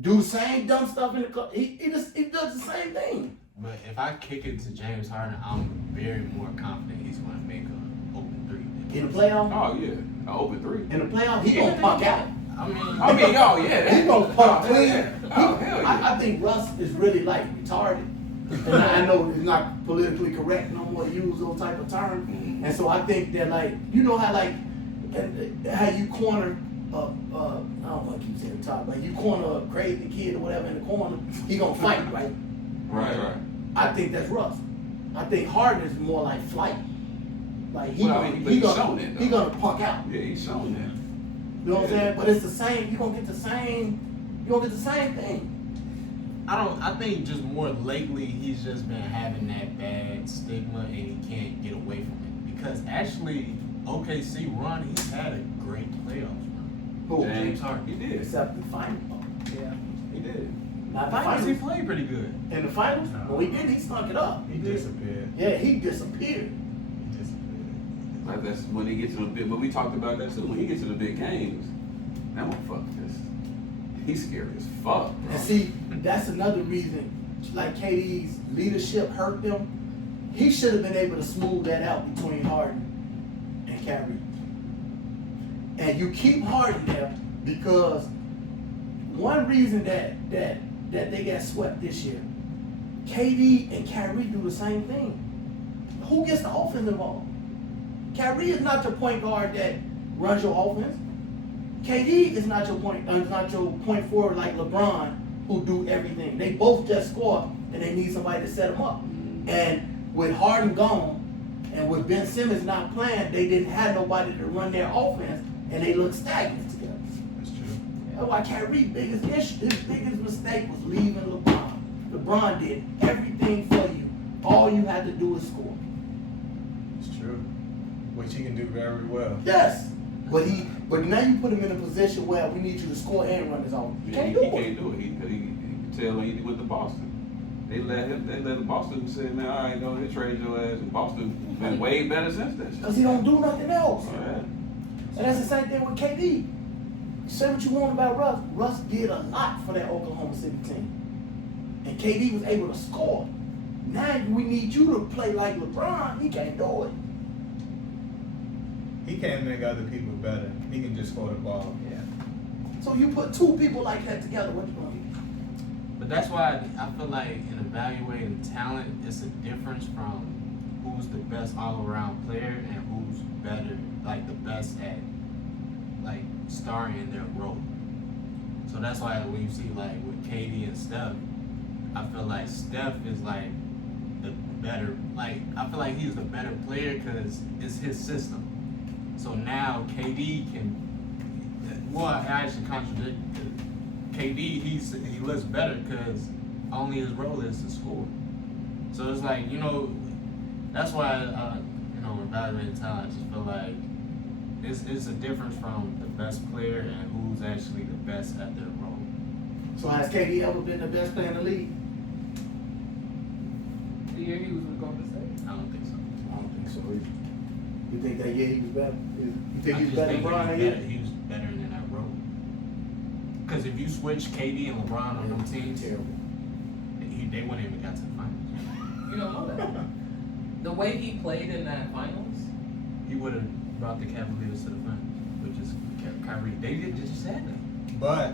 Do the same dumb stuff in the club. He does the same thing. But if I kick it to James Harden, I'm very more confident he's going to make an open three. In the playoff? Oh yeah, an open three. In the playoff, he gonna punk out. I mean, oh yeah, He gonna punk clean. Oh hell yeah. I think Russ is really like retarded. And I know it's not politically correct no more to use those type of terms. And so I think that like, you know how like, how you corner, I don't want to keep saying retarded, but you corner a crazy kid or whatever in the corner, he gonna fight, right? Right. I think that's Russ. I think Harden is more like flight. Like he shown it, though. he gonna punk out. Yeah, he's showing that. You know what I'm saying? But it's the same. You gonna get the same thing. I think just more lately he's just been having that bad stigma and he can't get away from it. Because actually, OKC run, he's had a great playoffs run. Who? James Harden. He did. Except the finals. Yeah. He did. Not the Finals, he finals. played pretty good. In the finals, when he did, he stunk it up. He disappeared. Yeah, he disappeared. Like that's when he gets to the big. But we talked about that too. When he gets to the big games, that motherfucker he's scary as fuck, bro. And see, that's another reason, like KD's leadership hurt them. He should have been able to smooth that out between Harden and Kyrie. And you keep Harden there because one reason that they got swept this year, KD and Kyrie do the same thing. Who gets the offense involved? Kyrie is not your point guard that runs your offense. KD is not your point forward like LeBron who do everything. They both just score and they need somebody to set them up. And with Harden gone and with Ben Simmons not playing, they didn't have nobody to run their offense and they look stagnant together. That's true. That's why Kyrie's biggest issue, his biggest mistake was leaving LeBron. LeBron did everything for you. All you had to do is score. It's true. Which he can do very well. Yes. But now you put him in a position where we need you to score and run his own. He can't do it. He can't do it. He can tell when he went to Boston. They let the Boston say, man, all right, go ahead, trade your ass. And Boston been way better since then. Because he don't do nothing else. Yeah. And that's the same thing with KD. Say what you want about Russ. Russ did a lot for that Oklahoma City team. And KD was able to score. Now we need you to play like LeBron. He can't do it. He can't make other people better. He can just score the ball. Yeah. So you put two people like that together, what you gonna do? But that's why I feel like in evaluating talent, it's a difference from who's the best all-around player and who's better, like the best at like starring in their role. So that's why when you see like with KD and Steph, I feel like Steph is like the better, like I feel like he's the better player because it's his system. So now KD can, well, I actually contradict KD. He looks better because only his role is to score. So it's like, you know, that's why evaluating talent, I just feel like it's a difference from the best player and who's actually the best at their role. So has KD ever been the best player in the league? The year he was with Golden State. I don't think so. I don't think so either. You think that year he was better? You think he was I just better think than LeBron that year? he was better in that role. Because if you switch KD and LeBron on them teams, Terrible. they wouldn't even got to the finals. You don't know that. The way he played in that finals, He would have brought the Cavaliers to the finals, which is Kyrie. They just had that. But,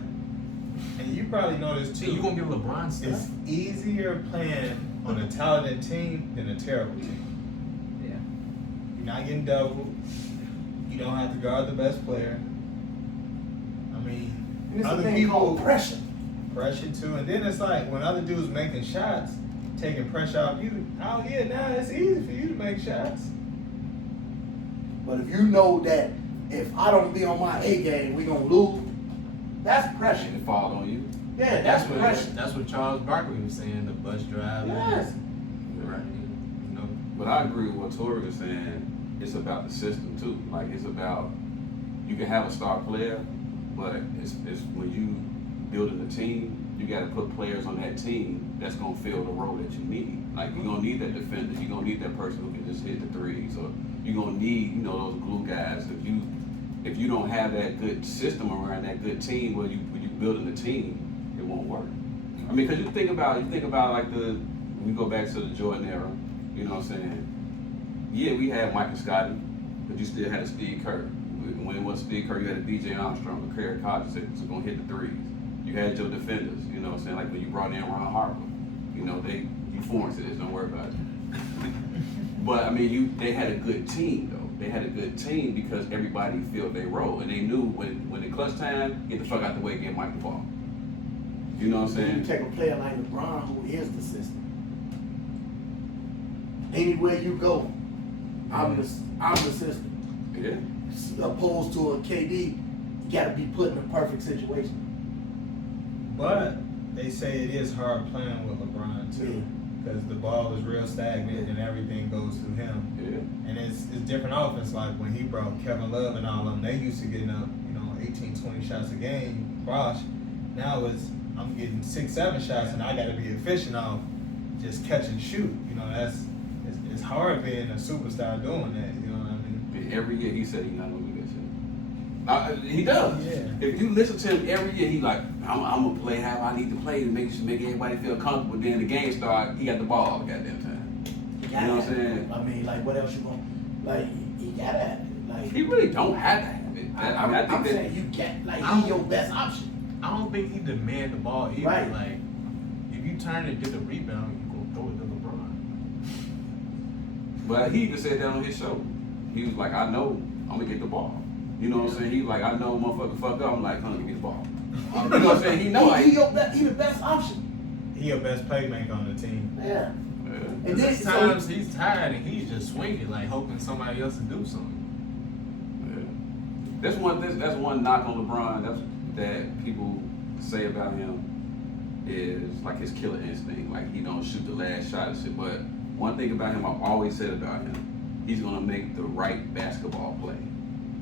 and you probably know this So too. you gonna give LeBron stuff? It's easier playing on a talented team than a terrible team. yeah. You're not getting doubled. You don't have to guard the best player. I mean, And it's a other thing people called pressure. pressure too, and then it's like when other dudes making shots, taking pressure off you. Out here now, it's easy for you to make shots. But if you know that if I don't be on my A game, we gonna lose, that's pressure. It fall on you. Yeah, that's pressure. That's what Charles Barkley was saying. The bus drive. Yes. Right. You know. But I agree with what Torry was saying. it's about the system too. Like it's about, you can have a star player, but it's when you building a team, you got to put players on that team that's gonna fill the role that you need. Like you're gonna need that defender, you're gonna need that person who can just hit the threes, or you're gonna need, you know, those glue guys. If you don't have that good system around that good team, when you building a team, it won't work. I mean, because you think about like we go back to the Jordan era, you know what I'm saying? Yeah, we had Mike and Scotty, but you still had a Steve Kerr. When it was Steve Kerr, you had a DJ Armstrong, a Kerry Hodges that's gonna hit the threes. You had your defenders, you know what I'm saying? Like when you brought in Ron Harper, you know, you foreign to this, don't worry about it. But I mean, they had a good team though. They had a good team because everybody filled their role, and they knew when the clutch time, get the fuck out the way, get Mike the ball. You know what I'm saying? You take a player like LeBron, who is the system. Anywhere you go, I'm the system. Yeah. Opposed to a KD, you gotta be put in a perfect situation. But they say it is hard playing with LeBron too, because the ball is real stagnant and everything goes through him. Yeah. And it's different offense. Like when he brought Kevin Love and all of them, they used to getting up, 18, 20 shots a game. Bosh. Now I'm getting 6, 7 shots, and I got to be efficient off just catch and shoot. It's hard being a superstar doing that. You know what I mean? And every year he said he's not gonna do that shit. He does. Yeah. If you listen to him every year, he like, I'm gonna play how I need to play to make everybody feel comfortable. Then the game start, he got the ball all the goddamn time. You know what I'm saying? I mean, like, what else you want? Like, he gotta have it. Like, He really don't have to have it. I think I'm that saying you get, like, he your best option. I don't think he demand the ball either. Right. Like, if you turn and get the rebound, you go throw it to LeBron. But he even said that on his show. He was like, I know I'm gonna get the ball. You know what I'm saying? He's like, I know motherfucker fuck up. I'm like, give me the ball. You know what I'm saying? He know he the best option. He your best playmaker on the team. Yeah. Yeah. And then Sometimes he's tired and he's just swinging, like hoping somebody else to do something. That's one knock on LeBron that people say about him is like his killer instinct. Like he don't shoot the last shot and shit. But one thing about him I've always said about him, he's gonna make the right basketball play.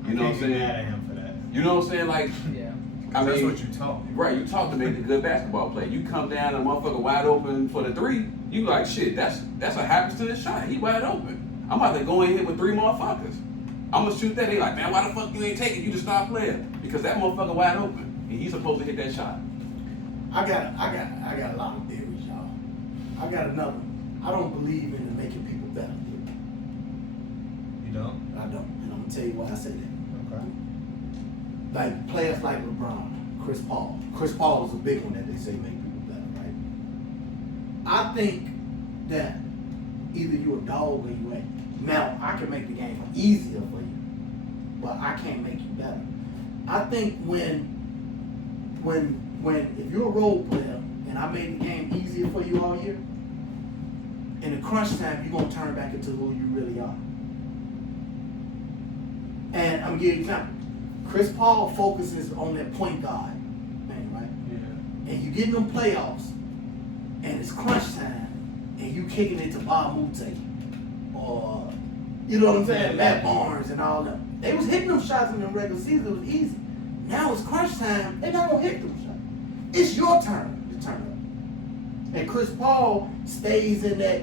You know what I'm saying? Mad at him for that. You know what I'm saying? Like, Yeah. I That's mean, what you taught. right, you talk to make a good basketball play. You come down and a motherfucker wide open for the three, you like, shit, that's what happens to this shot. He wide open. I'm about to go in here with 3 motherfuckers. I'm gonna shoot that. They like, man, why the fuck you ain't take it? You the star player. Because that motherfucker wide open. And he's supposed to hit that shot. I got a lot of theories, y'all. I got another one. I don't believe in the making people better theory. You don't? I don't. And I'm gonna tell you why I say that. Okay. Like players like LeBron, Chris Paul. Chris Paul is a big one that they say make people better, right? I think that either you a dog or you ain't. Now, I can make the game easier for you, but I can't make you better. I think when if you're a role player and I made the game easier for you all year, in the crunch time, you're gonna turn back into who you really are. And I'm gonna give you an example. Chris Paul focuses on that point guard thing, right? Yeah. And you get in them playoffs, and it's crunch time, and you kicking it to Bob Mute, or you know what I'm saying, Matt Barnes and all them. They was hitting them shots in the regular season. It was easy. Now it's crunch time. They're not gonna hit them shots. It's your turn to turn up. And Chris Paul stays in that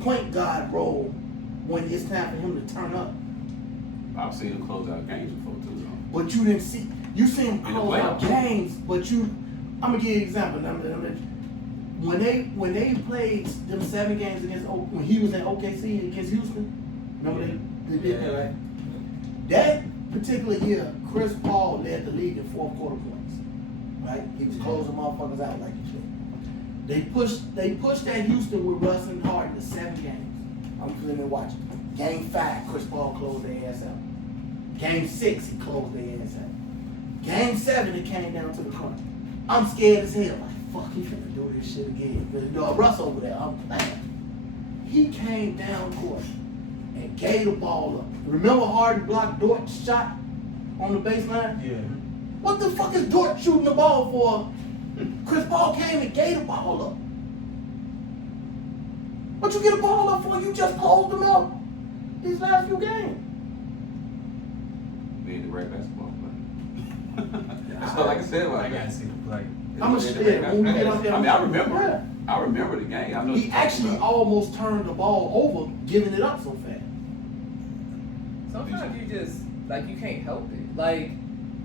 point guard role when it's time for him to turn up. I've seen him close out games before too, though. But you didn't see. You seen him In the close out playoffs. games, but I'm gonna give you an example. When they played them 7 games against when he was in OKC against Houston, remember they did that, right? That particular year, Chris Paul led the league in fourth quarter points. Right? He was closing motherfuckers out like you said. They pushed that Houston with Russ and Harden to 7 games. I'm sitting there watching. Game 5, Chris Paul closed their ass out. Game 6, he closed their ass out. Game 7, it came down to the crunch. I'm scared as hell. Like, fuck, he finna do this shit again. Russ over there, I'm playing. He came down court and gave the ball up. Remember Harden blocked Dort's shot on the baseline? Yeah. What the fuck is Dort shooting the ball for? Chris Paul came and gave the ball up. What you get a ball up for? You just closed them out these last few games. being the right basketball player. That's all I can say about I gotta that. see the play. I'm a shit. When we get out there, I mean, I remember. Yeah. I remember the game. I know. He actually almost turned the ball over, giving it up so fast. Sometimes you just like you can't help it. Like,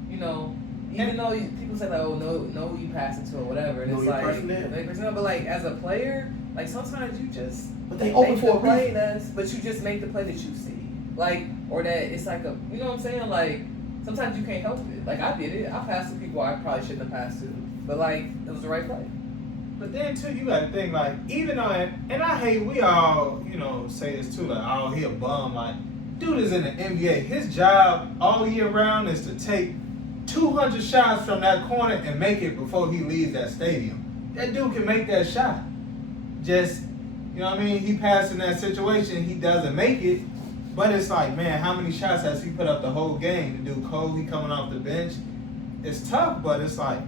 you know, even though people say like, oh no, who you pass it to or whatever, and Know it's your like, personnel. but like as a player, like sometimes you just But they open make for the a play reason. but you just make the play that you see, like, or that it's like a, you know what I'm saying? Like sometimes you can't help it. Like I did it. I passed to people I probably shouldn't have passed to, but like it was the right play. But then too, you gotta think like, even though, and I hate, we all, you know, say this too, like, oh, he a bum. Like, dude is in the NBA. His job all year round is to take 200 shots from that corner and make it before he leaves that stadium. That dude can make that shot. Just, you know what I mean? He passed in that situation, he doesn't make it. But it's like, man, how many shots has he put up the whole game? The dude Kobe coming off the bench. It's tough, but it's like,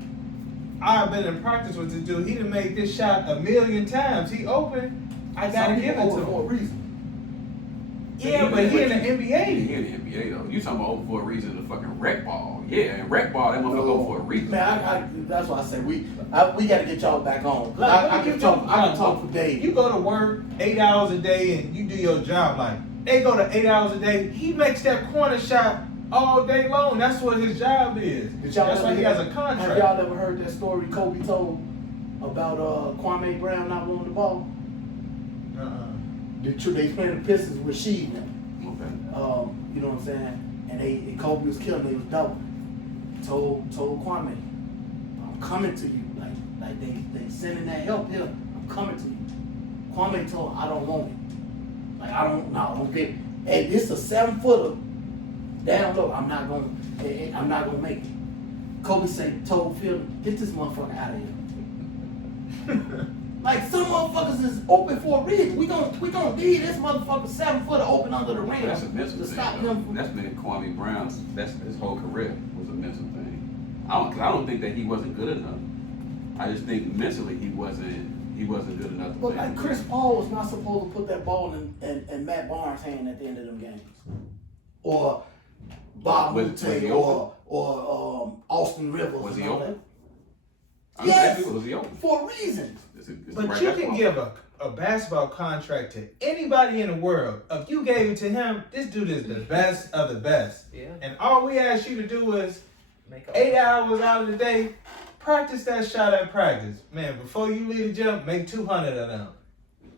I've been in practice with this dude. He done made this shot 1,000,000 times. He open. I gotta give it to him. For a reason. Yeah, but he in the He NBA. in the NBA though. You talking about open for a reason? The fucking rec ball. Yeah, and rec ball that motherfucker open for a reason. Man, that's why I say we got to get y'all back on. Like, I can talk for days. You go to work 8 hours a day and you do your job. Like, they go to 8 hours a day. He makes that corner shot all day long. That's what his job is. That's why he has a contract. Have y'all ever heard that story Kobe told about Kwame Brown not wanting the ball? They playing the Pistons with Sheed now. Okay. You know what I'm saying? And Kobe was killing. They was doubling. Told Kwame, I'm coming to you. Like they sending that help here. I'm coming to you. Kwame told him, I don't want it. Like I don't get it. Hey, this a 7-footer. Down low. I'm not gonna make it. Kobe told Phil, get this motherfucker out of here. Like some motherfuckers is open for a reason. We gonna need this motherfucker 7-footer open under the rim That's a mental to thing. stop Though. him from. That's been Kwame Brown's. That's his whole career was a mental thing. I don't think that he wasn't good enough. I just think mentally he wasn't good enough. But like Chris Paul was not supposed to put that ball in Matt Barnes' hand at the end of them games, or Bob Was he Mute or Austin Rivers. Was he and all open? that. Yes, Was he open? for a reason. But you can give a basketball contract to anybody in the world. If you gave it to him, this dude is the best of the best. Yeah. And all we ask you to do is Make 8 hours out of the day, practice that shot at practice. Man, before you leave the gym, make 200 of them.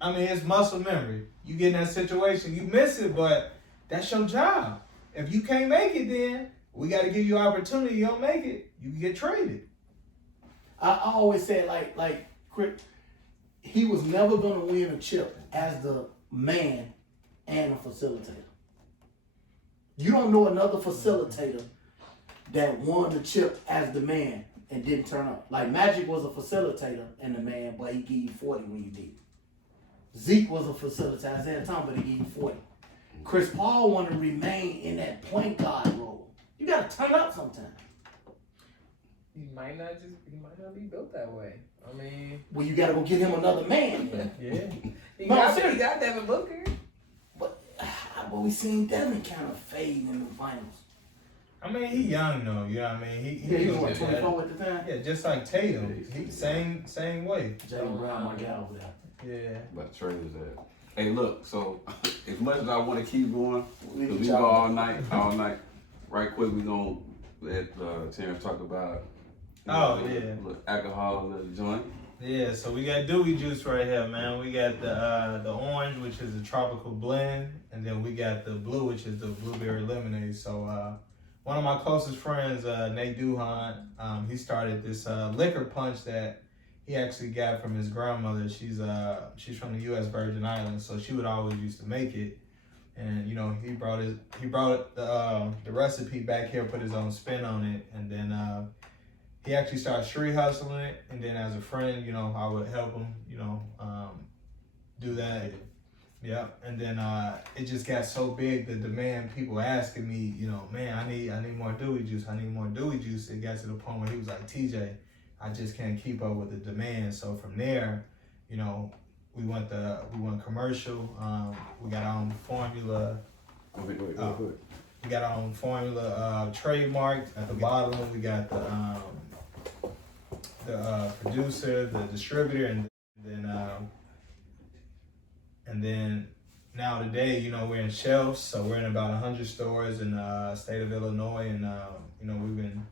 I mean, it's muscle memory. You get in that situation, you miss it, but that's your job. If you can't make it, then we got to give you opportunity. You don't make it, you get traded. I always said like Chris, he was never gonna win a chip as the man and a facilitator. You don't know another facilitator that won the chip as the man and didn't turn up. Like Magic was a facilitator and the man, but he gave you 40 when you needed. Zeke was a facilitator at that time, but he gave you 40. Chris Paul wanted to remain in that point guard role. You gotta turn up sometimes. He might not be built that way. I mean, Well, you gotta go get him another man. Yeah. he No, got seriously. Devin Booker. But we seen Devin kind of fade in the finals. I mean, he young though, you know what I mean? He was was what, 24 at the time? Yeah, just like Tatum. He same way. Jalen Brown, my guy over there. Yeah. But the trade is that. Hey, look. So as much as I want to keep going, We because can we go chop all night. Right quick, we gonna let Terrence talk about. Look, alcohol in the joint. Yeah, so we got Dewey juice right here, man. We got the orange, which is a tropical blend, and then we got the blue, which is the blueberry lemonade. So one of my closest friends, Nate Duhan, he started this liquor punch that he actually got from his grandmother. She's from the U.S. Virgin Islands, so she would always used to make it. And you know, he brought the recipe back here, put his own spin on it, and then he actually started street hustling it. And then as a friend, you know, I would help him, you know, do that. Yeah, and then it just got so big, the demand, people asking me, you know, man, I need more Dewey juice. I need more Dewey juice. It got to the point where he was like, TJ, I just can't keep up with the demand. So from there, you know, we went commercial. We got our own formula. We got our own formula trademarked. At the bottom, we got the producer, the distributor, and then now today, you know, we're in shelves, so we're in about 100 stores in the state of Illinois, and you know, we've been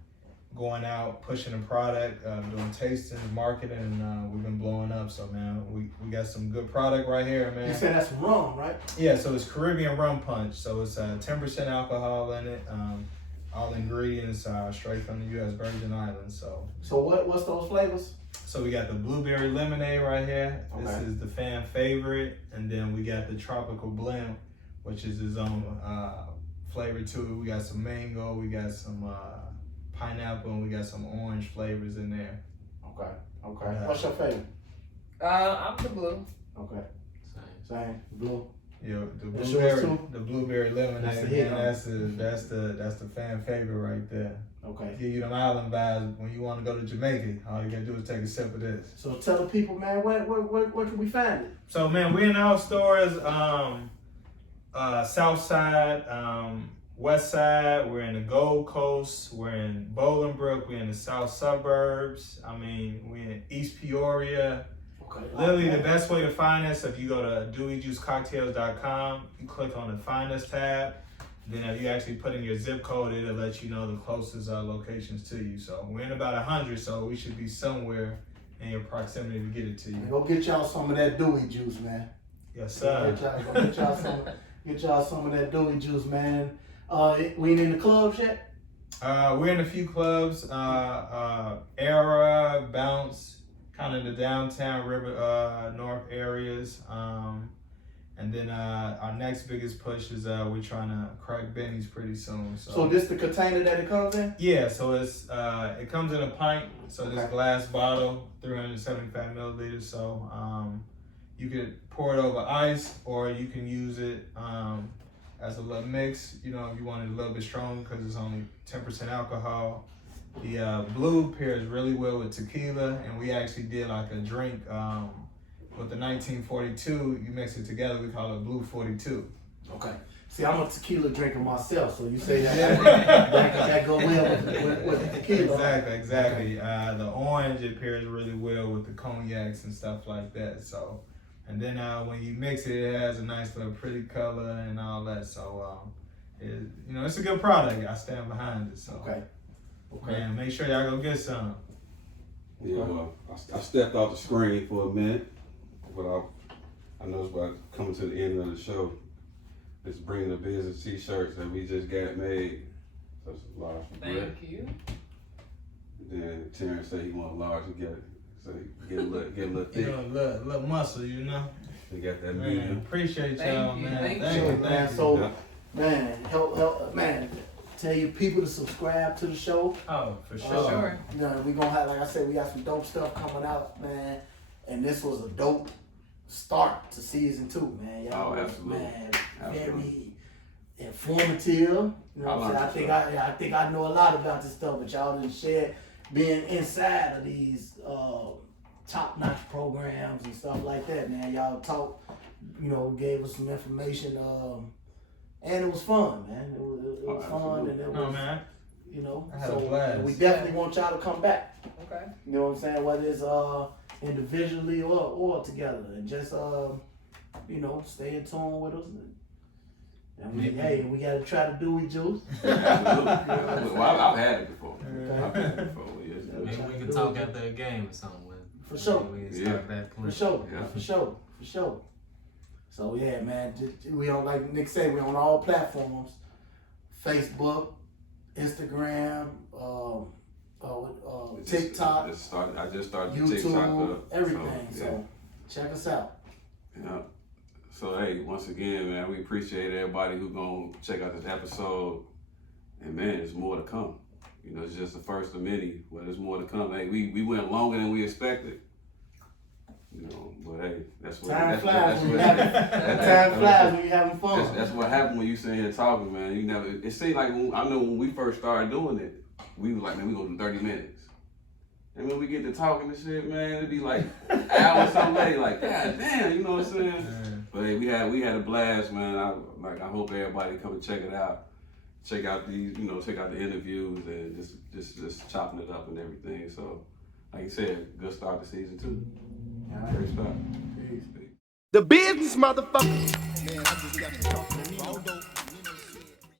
going out, pushing the product, doing tastings, marketing, and we've been blowing up. So man, we got some good product right here, man. You said that's rum, right? Yeah, so it's Caribbean rum punch. So it's 10% alcohol in it. All ingredients are straight from the U.S. Virgin Islands. So what's those flavors? So we got the blueberry lemonade right here. Okay. This is the fan favorite, and then we got the tropical blend, which is his own flavor to it. We got some mango, we got some pineapple, and we got some orange flavors in there. Okay. What's your favorite? I'm the blue. Okay. Same. Blue. Yeah, That's yours too? the blueberry lemonade. That's the hit, man, that's the fan favorite right there. Okay. Give you them island vibes when you want to go to Jamaica. All you gotta do is take a sip of this. So tell the people, man, where can we find it? So man, we're in our stores, South Side, West Side. We're in the Gold Coast. We're in Bolingbrook. We're in the South Suburbs. I mean, we're in East Peoria. Okay. Literally, the best way to find us, if you go to deweyjuicecocktails.com, you click on the Find Us tab. Then if you actually put in your zip code, it'll let you know the closest locations to you. So we're in about 100, so we should be somewhere in your proximity to get it to you. Go get y'all some of that Dewey juice, man. Yes, sir. Get y'all some of that Dewey juice, man. We ain't in the clubs yet? We're in a few clubs, Era, Bounce, kind of the downtown River North areas. And then our next biggest push is we're trying to crack Bidness pretty soon. So this the container that it comes in? Yeah, so it's it comes in a pint, so this Okay. glass bottle, 375 milliliters. So you could pour it over ice, or you can use it as a little mix. You know, if you want it a little bit strong, because it's only 10% alcohol. The blue pairs really well with tequila, and we actually did like a drink with the 1942. You mix it together, we call it Blue 42. Okay. See, I'm a tequila drinker myself, so you say that go well with the tequila. Exactly. The orange, it pairs really well with the cognacs and stuff like that. So, and then when you mix it, it has a nice little pretty color and all that. So, it's a good product. I stand behind it. So, Okay. Man, make sure y'all go get some. Yeah, well, I stepped off the screen for a minute, but I know it's about coming to the end of the show. It's bringing the business t-shirts that we just got made. So it's a large for Brett. Thank you. Then Terrence said he want a large to get it. So he get a little thick. You know, little muscle, you know. They got that Man, medium. appreciate Thank y'all, you, man. thank Thank you. you, Man, thank you. so man, help, man. Tell your people to subscribe to the show. Oh, for For sure. sure. You know, we gonna have, like I said, we got some dope stuff coming out, man. And this was a dope start to season 2, man. Y'all Oh, absolutely. Man, Absolutely. very informative. You know what I'm saying? I learned I think I know a lot about this stuff, but y'all didn't share being inside of these top-notch programs and stuff like that, man. Y'all talk, gave us some information, and it was fun, man. It was fun, and it was, Oh, man. I had a blast. we definitely want y'all to come back. Okay. You know what I'm saying? Whether it's individually or together, and just stay in tune with us. And we gotta try to do we juice. Absolutely. Well, I've had it before. Okay. I've had it before. Yes. Maybe we can talk after a game or something. For sure. We can start that For push. sure, Yeah. for sure. So yeah, man, we on, like Nick said, we on all platforms: Facebook, Instagram, TikTok, I just started the TikTok YouTube, up. everything. So, So check us out. yeah. So hey, once again, man, we appreciate everybody who gonna check out this episode. And man, there's more to come. It's just the first of many, but there's more to come. Hey, we went longer than we expected. But hey, that's what Time that's flies what when you're having fun. That's what happened when you sitting here talking, man. You never. It seemed like I know when we first started doing it, we was like, man, we gonna do 30 minutes. And when we get to talking and shit, man, it'd be like an hour or something later. Like, god damn, you know what I'm saying? But hey, we had a blast, man. I hope everybody come and check it out. check out these, check out the interviews and just chopping it up and everything. So, like you said, good start to season 2. All right. Great start. Peace. The business, motherfucker. Man, I just got to talk to Nino.